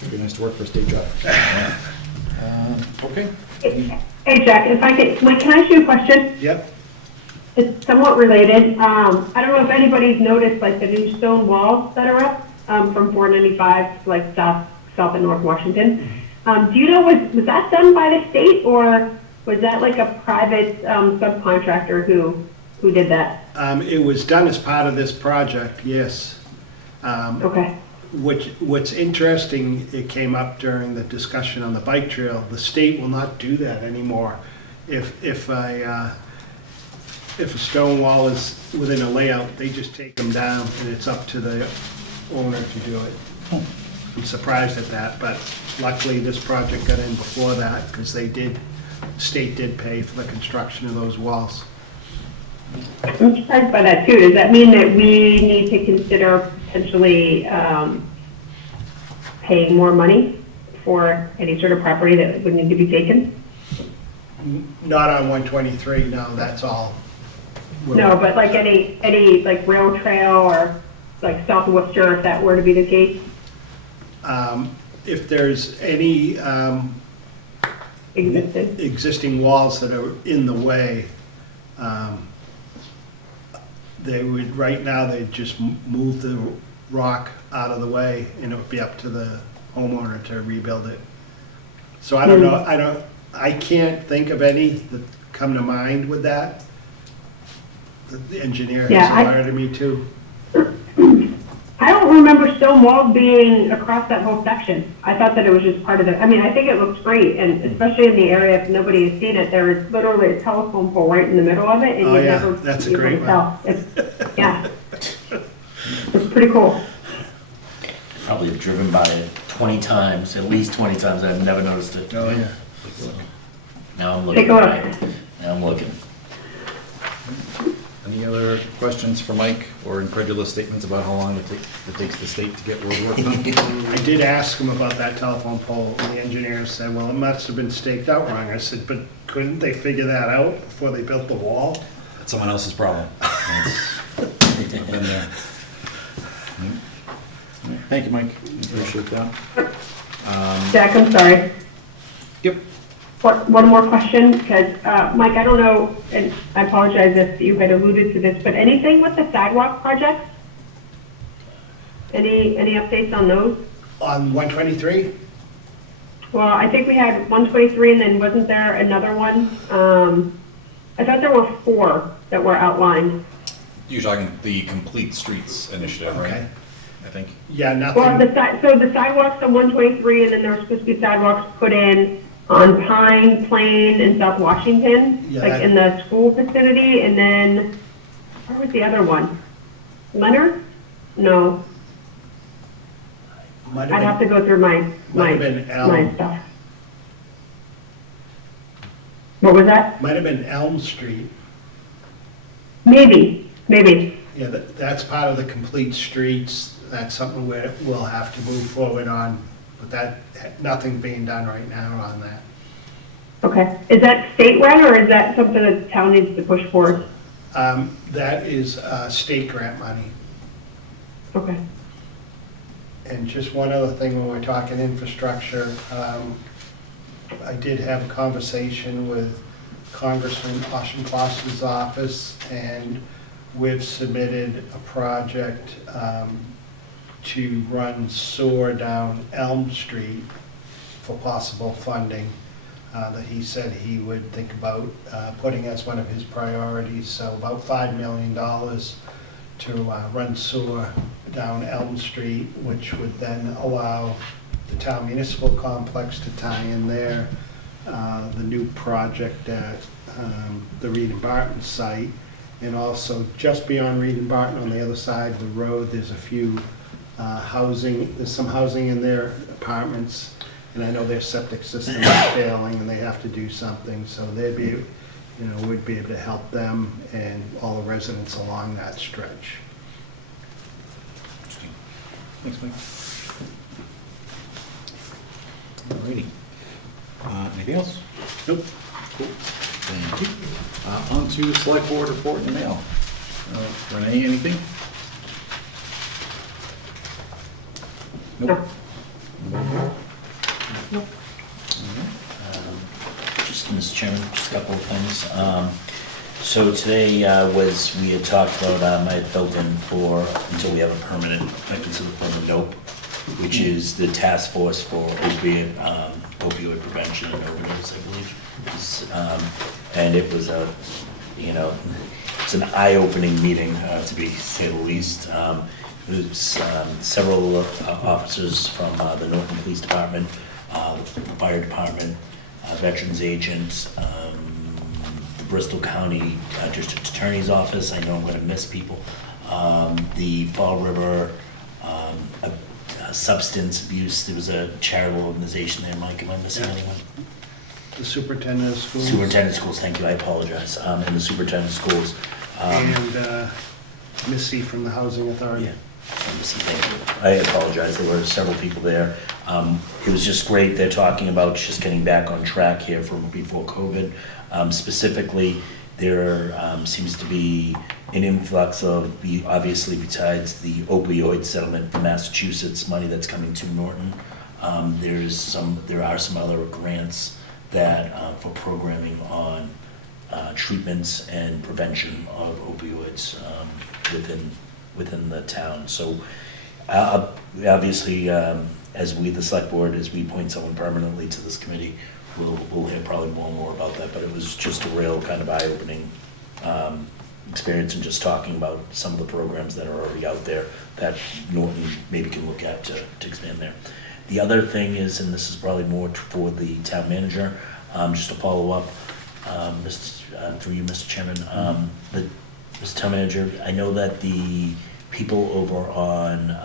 It'd be nice to work for a state job. Okay. Hey, Jack, if I could, Mike, can I ask you a question? Yep. It's somewhat related. I don't know if anybody's noticed, like, the new stone walls that are up, from 495 to, like, south and north Washington. Do you know, was that done by the state, or was that like a private subcontractor who did that? It was done as part of this project, yes. Okay. What's interesting, it came up during the discussion on the bike trail, the state will not do that anymore. If a stone wall is within a layout, they just take them down, and it's up to the owner to do it. I'm surprised at that, but luckily this project got in before that, because the state did pay for the construction of those walls. I'm surprised by that too. Does that mean that we need to consider potentially paying more money for any sort of property that would need to be taken? Not on 123, no, that's all. No, but like any like rail trail or like South Worcester, if that were to be the case? If there's any existing walls that are in the way, they would, right now, they'd just move the rock out of the way, and it would be up to the homeowner to rebuild it. So I don't know, I can't think of any that come to mind with that. The engineer has alerted me to. I don't remember stone walls being across that whole section. I thought that it was just part of the, I mean, I think it looks great, and especially in the area, if nobody has seen it, there is literally a telephone pole right in the middle of it, and Oh, you yeah, never that's a be able great to tell. Yeah. It's pretty cool. Probably have driven by it 20 times, at least 20 times, I've never noticed it. Oh, yeah. Now I'm looking. Take a look. Right. Now I'm looking. Any other questions for Mike, or incredulous statements about how long it takes the state to get road work done? I did ask him about that telephone pole, and the engineer said, well, it must have been staked out wrong. I said, but couldn't they figure that out before they built the wall? That's someone else's problem. I've been there. Thank you, Mike. Appreciate that. Jack, I'm sorry. Yep. One more question, because, Mike, I don't know, and I apologize if you had alluded to this, but anything with the sidewalk projects? Any updates on those? On 123? Well, I think we had 123, and then wasn't there another one? I thought there were 4 that were outlined. You're talking the Complete Streets initiative, right? Okay. I think. Yeah, Well, nothing, so the sidewalks on 123, and then there were supposed to be sidewalks put in on Pine, Plain, and South Washington, Yeah, like that- in the school vicinity, and then, where was the other one? Leonard? No, might I'd have have to go through my been Elm. stuff. What was that? Might have been Elm Street. Maybe. Yeah, that's part of the Complete Streets. That's something where we'll have to move forward on, but nothing being done right now on that. Okay. Is that statewide, or is that something that the town needs to push for? That is state grant money. Okay. And just one other thing when we're talking infrastructure, I did have a conversation with Congressman Auchincloss's office, and we've submitted a project to run sewer down Elm Street for possible funding that he said he would think about putting as one of his priorities. So about $5 million to run sewer down Elm Street, which would then allow the town municipal complex to tie in there, the new project at the Reed and Barton site, and also just beyond Reed and Barton on the other side of the road, there's a few there's some housing in there, apartments, and I know their septic system is failing and they have to do something, so they'd be, we'd be able to help them and all the residents along that stretch. Thanks, Mike. Alrighty. Anything else? Nope. Cool. Thank you. On to select board report in the mail. Renee, anything? Nope. Just, Mr. Chairman, just a couple of things. So today we had talked about, I had filled in for, until we have a permanent, I consider permanent NOPE, which is the task force for opioid prevention and overdose, I believe. And it was it's an eye-opening meeting, to say the least. There's several officers from the Norton Police Department, the Fire Department, Veterans Agent, the Bristol County District Attorney's Office. I know I'm going to miss people. The Fall River Substance Abuse. There was a charitable organization there. Mike, am I missing anyone? The superintendent of schools. Superintendent of schools. Thank you. I apologize. And the superintendent of schools. And Missy from the Housing Authority. Yeah. I apologize, there were several people there. It was just great, they're talking about just getting back on track here from before COVID. Specifically, there seems to be an influx of, obviously besides the opioid settlement from Massachusetts, money that's coming to Norton. There are some other grants that, for programming on treatments and prevention of opioids within the town. So obviously, as we, the select board, as we appoint someone permanently to this committee, we'll hear probably more about that, but it was just a real kind of eye-opening experience, and just talking about some of the programs that are already out there that Norton maybe can look at to expand there. The other thing is, and this is probably more for the town manager, just to follow up, through you, Mr. Chairman, Mr. Town Manager, I know that the people over on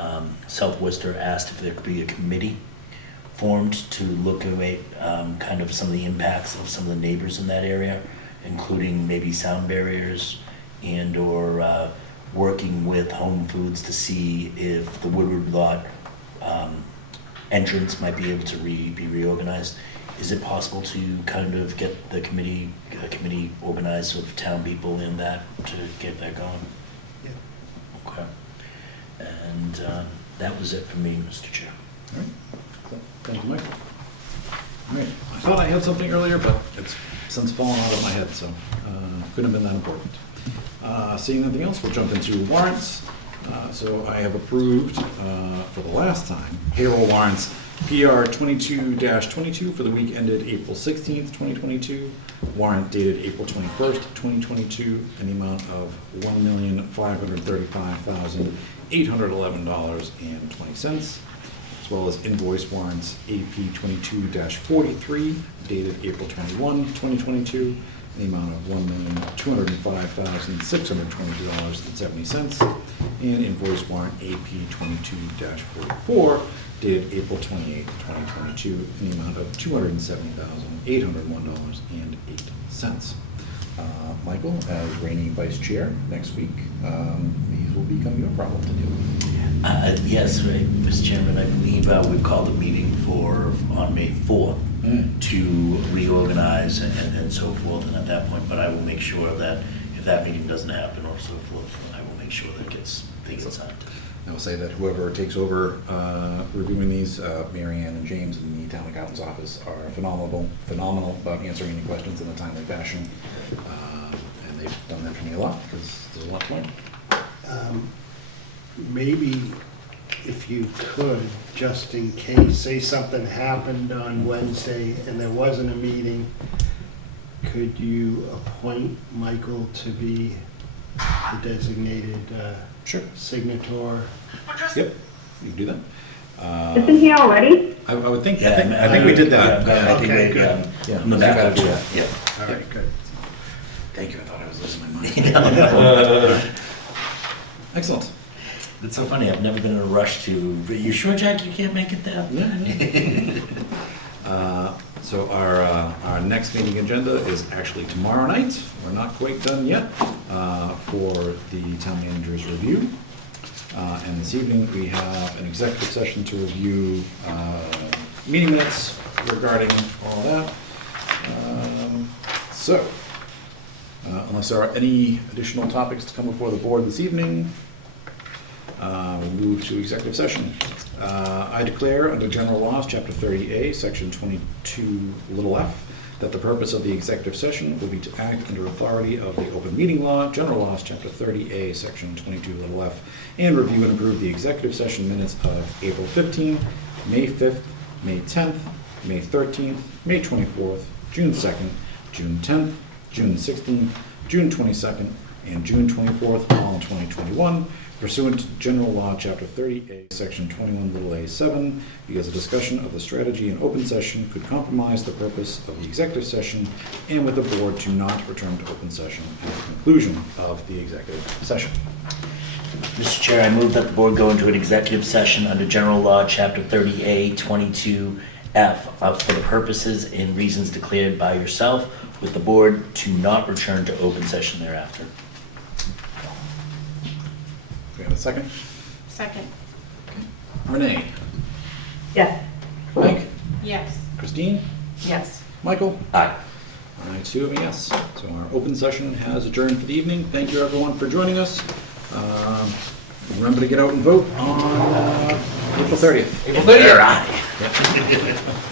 South Worcester asked if there could be a committee formed to look at kind of some of the impacts of some of the neighbors in that area, including maybe sound barriers and or working with Home Foods to see if the Woodward Lot entrance might be able to be reorganized. Is it possible to kind of get the committee organized with town people in that to get that going? Yeah. Okay. And that was it for me, Mr. Chair. All right. Thank you, Michael. All right. I thought I had something earlier, but it's since fallen out of my head, so couldn't have been that important. Seeing nothing else, we'll jump into warrants. So I have approved, for the last time, payroll warrants PR 22-22 for the week ended April 16th, 2022. Warrant dated April 21st, 2022, in the amount of $1,535,811.20, as well as invoice warrants AP 22-43 dated April 21, 2022, in the amount of $1,205,622.70, and invoice warrant AP 22-44 dated April 28, 2022, in the amount of $270,801.08. Michael, as reigning vice chair next week, these will become your problem to deal with. Yes, right, Mr. Chairman, I believe we've called a meeting on May 4th to reorganize and so forth, and at that point, but I will make sure that if that meeting doesn't happen or so forth, I will make sure that they get signed. I will say that whoever takes over reviewing these, Mary Ann and James in the town accountant's office are phenomenal about answering any questions in a timely fashion. And they've done that for me a lot because there's a lot to learn. Maybe if you could, just in case, say something happened on Wednesday and there wasn't a meeting, could you appoint Michael to be the designated Sure. signator? Yep, you can do that. Isn't he already? I would think, I think we did that. Yeah, I think Okay, we, good. Yeah, in the we back gotta up do to that. it. Yeah. All right, good. Thank you, I thought I was losing my mind. Excellent. It's so funny, I've never been in a rush to, you sure, Jack, you can't make it there? So our next meeting agenda is actually tomorrow night. We're not quite done yet for the town manager's review. And this evening, we have an executive session to review meeting minutes regarding all that. Unless there are any additional topics to come before the board this evening, we'll move to executive session. I declare under General Laws, Chapter 30A, Section 22(f), that the purpose of the executive session will be to act under authority of the Open Meeting Law, General Laws, Chapter 30A, Section 22(f), and review and approve the executive session minutes of April 15th, May 5th, May 10th, May 13th, May 24th, June 2nd, June 10th, June 16th, June 22nd, and June 24th, all in 2021, pursuant to General Law, Chapter 30A, Section 21(a)(7, because a discussion of the strategy in open session could compromise the purpose of the executive session, and with the board to not return to open session at the conclusion of the executive session. Mr. Chair, I move that the board go into an executive session under General Law, Chapter 30A, 22(f), for the purposes and reasons declared by yourself, with the board to not return to open session thereafter. Do we have a second? Second. Renee? Yes. Mike? Yes. Christine? Yes. Michael? Aye. I too am a yes. So our open session has adjourned for the evening. Thank you everyone for joining us. Remember to get out and vote on April 30th. April 30th. Aye.